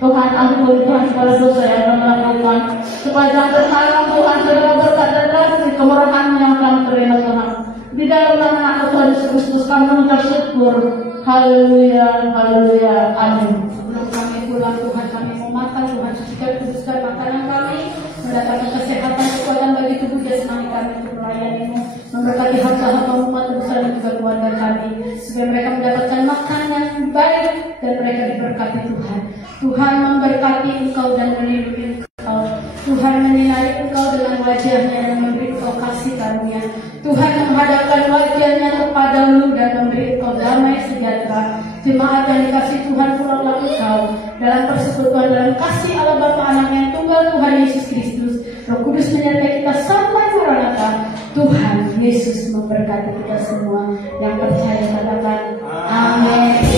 Tuhan ampuni Tuhan segala dosa yang kami lakukan, supaya jangan terhalang Tuhan segala berkat dan kasih kemurahan-Mu yang kami terima Tuhan. Di dalam nama Anak Tuhan Yesus Kristus kami mengucap syukur. Haleluya, haleluya, amin. Sebelum kami pulang Tuhan, kami mau makan Tuhan, sucikan kuduskan makanan kami, mendatangkan kesehatan kekuatan bagi tubuh jasmani kami untuk melayani-Mu, memberkati hamba-hamba-Mu umat besar dan juga keluarga kami, supaya mereka mendapatkan makanan yang baik dan mereka diberkati Tuhan. Tuhan memberkati Engkau dan melindungi Engkau. Tuhan menyinari Engkau dengan wajah-Nya dan memberi Engkau kasih karunia. Tuhan menghadapkan wajah-Nya kepadamu dan memberi Engkau damai sejahtera. Jemaat yang dikasih Tuhan, pulanglah engkau dalam persekutuan dalam kasih Allah Bapa, Anak yang tunggal Tuhan Yesus Kristus. Roh Kudus menyertai kita sampai Maranatha. Tuhan Yesus memberkati kita semua. Yang percaya katakan amin.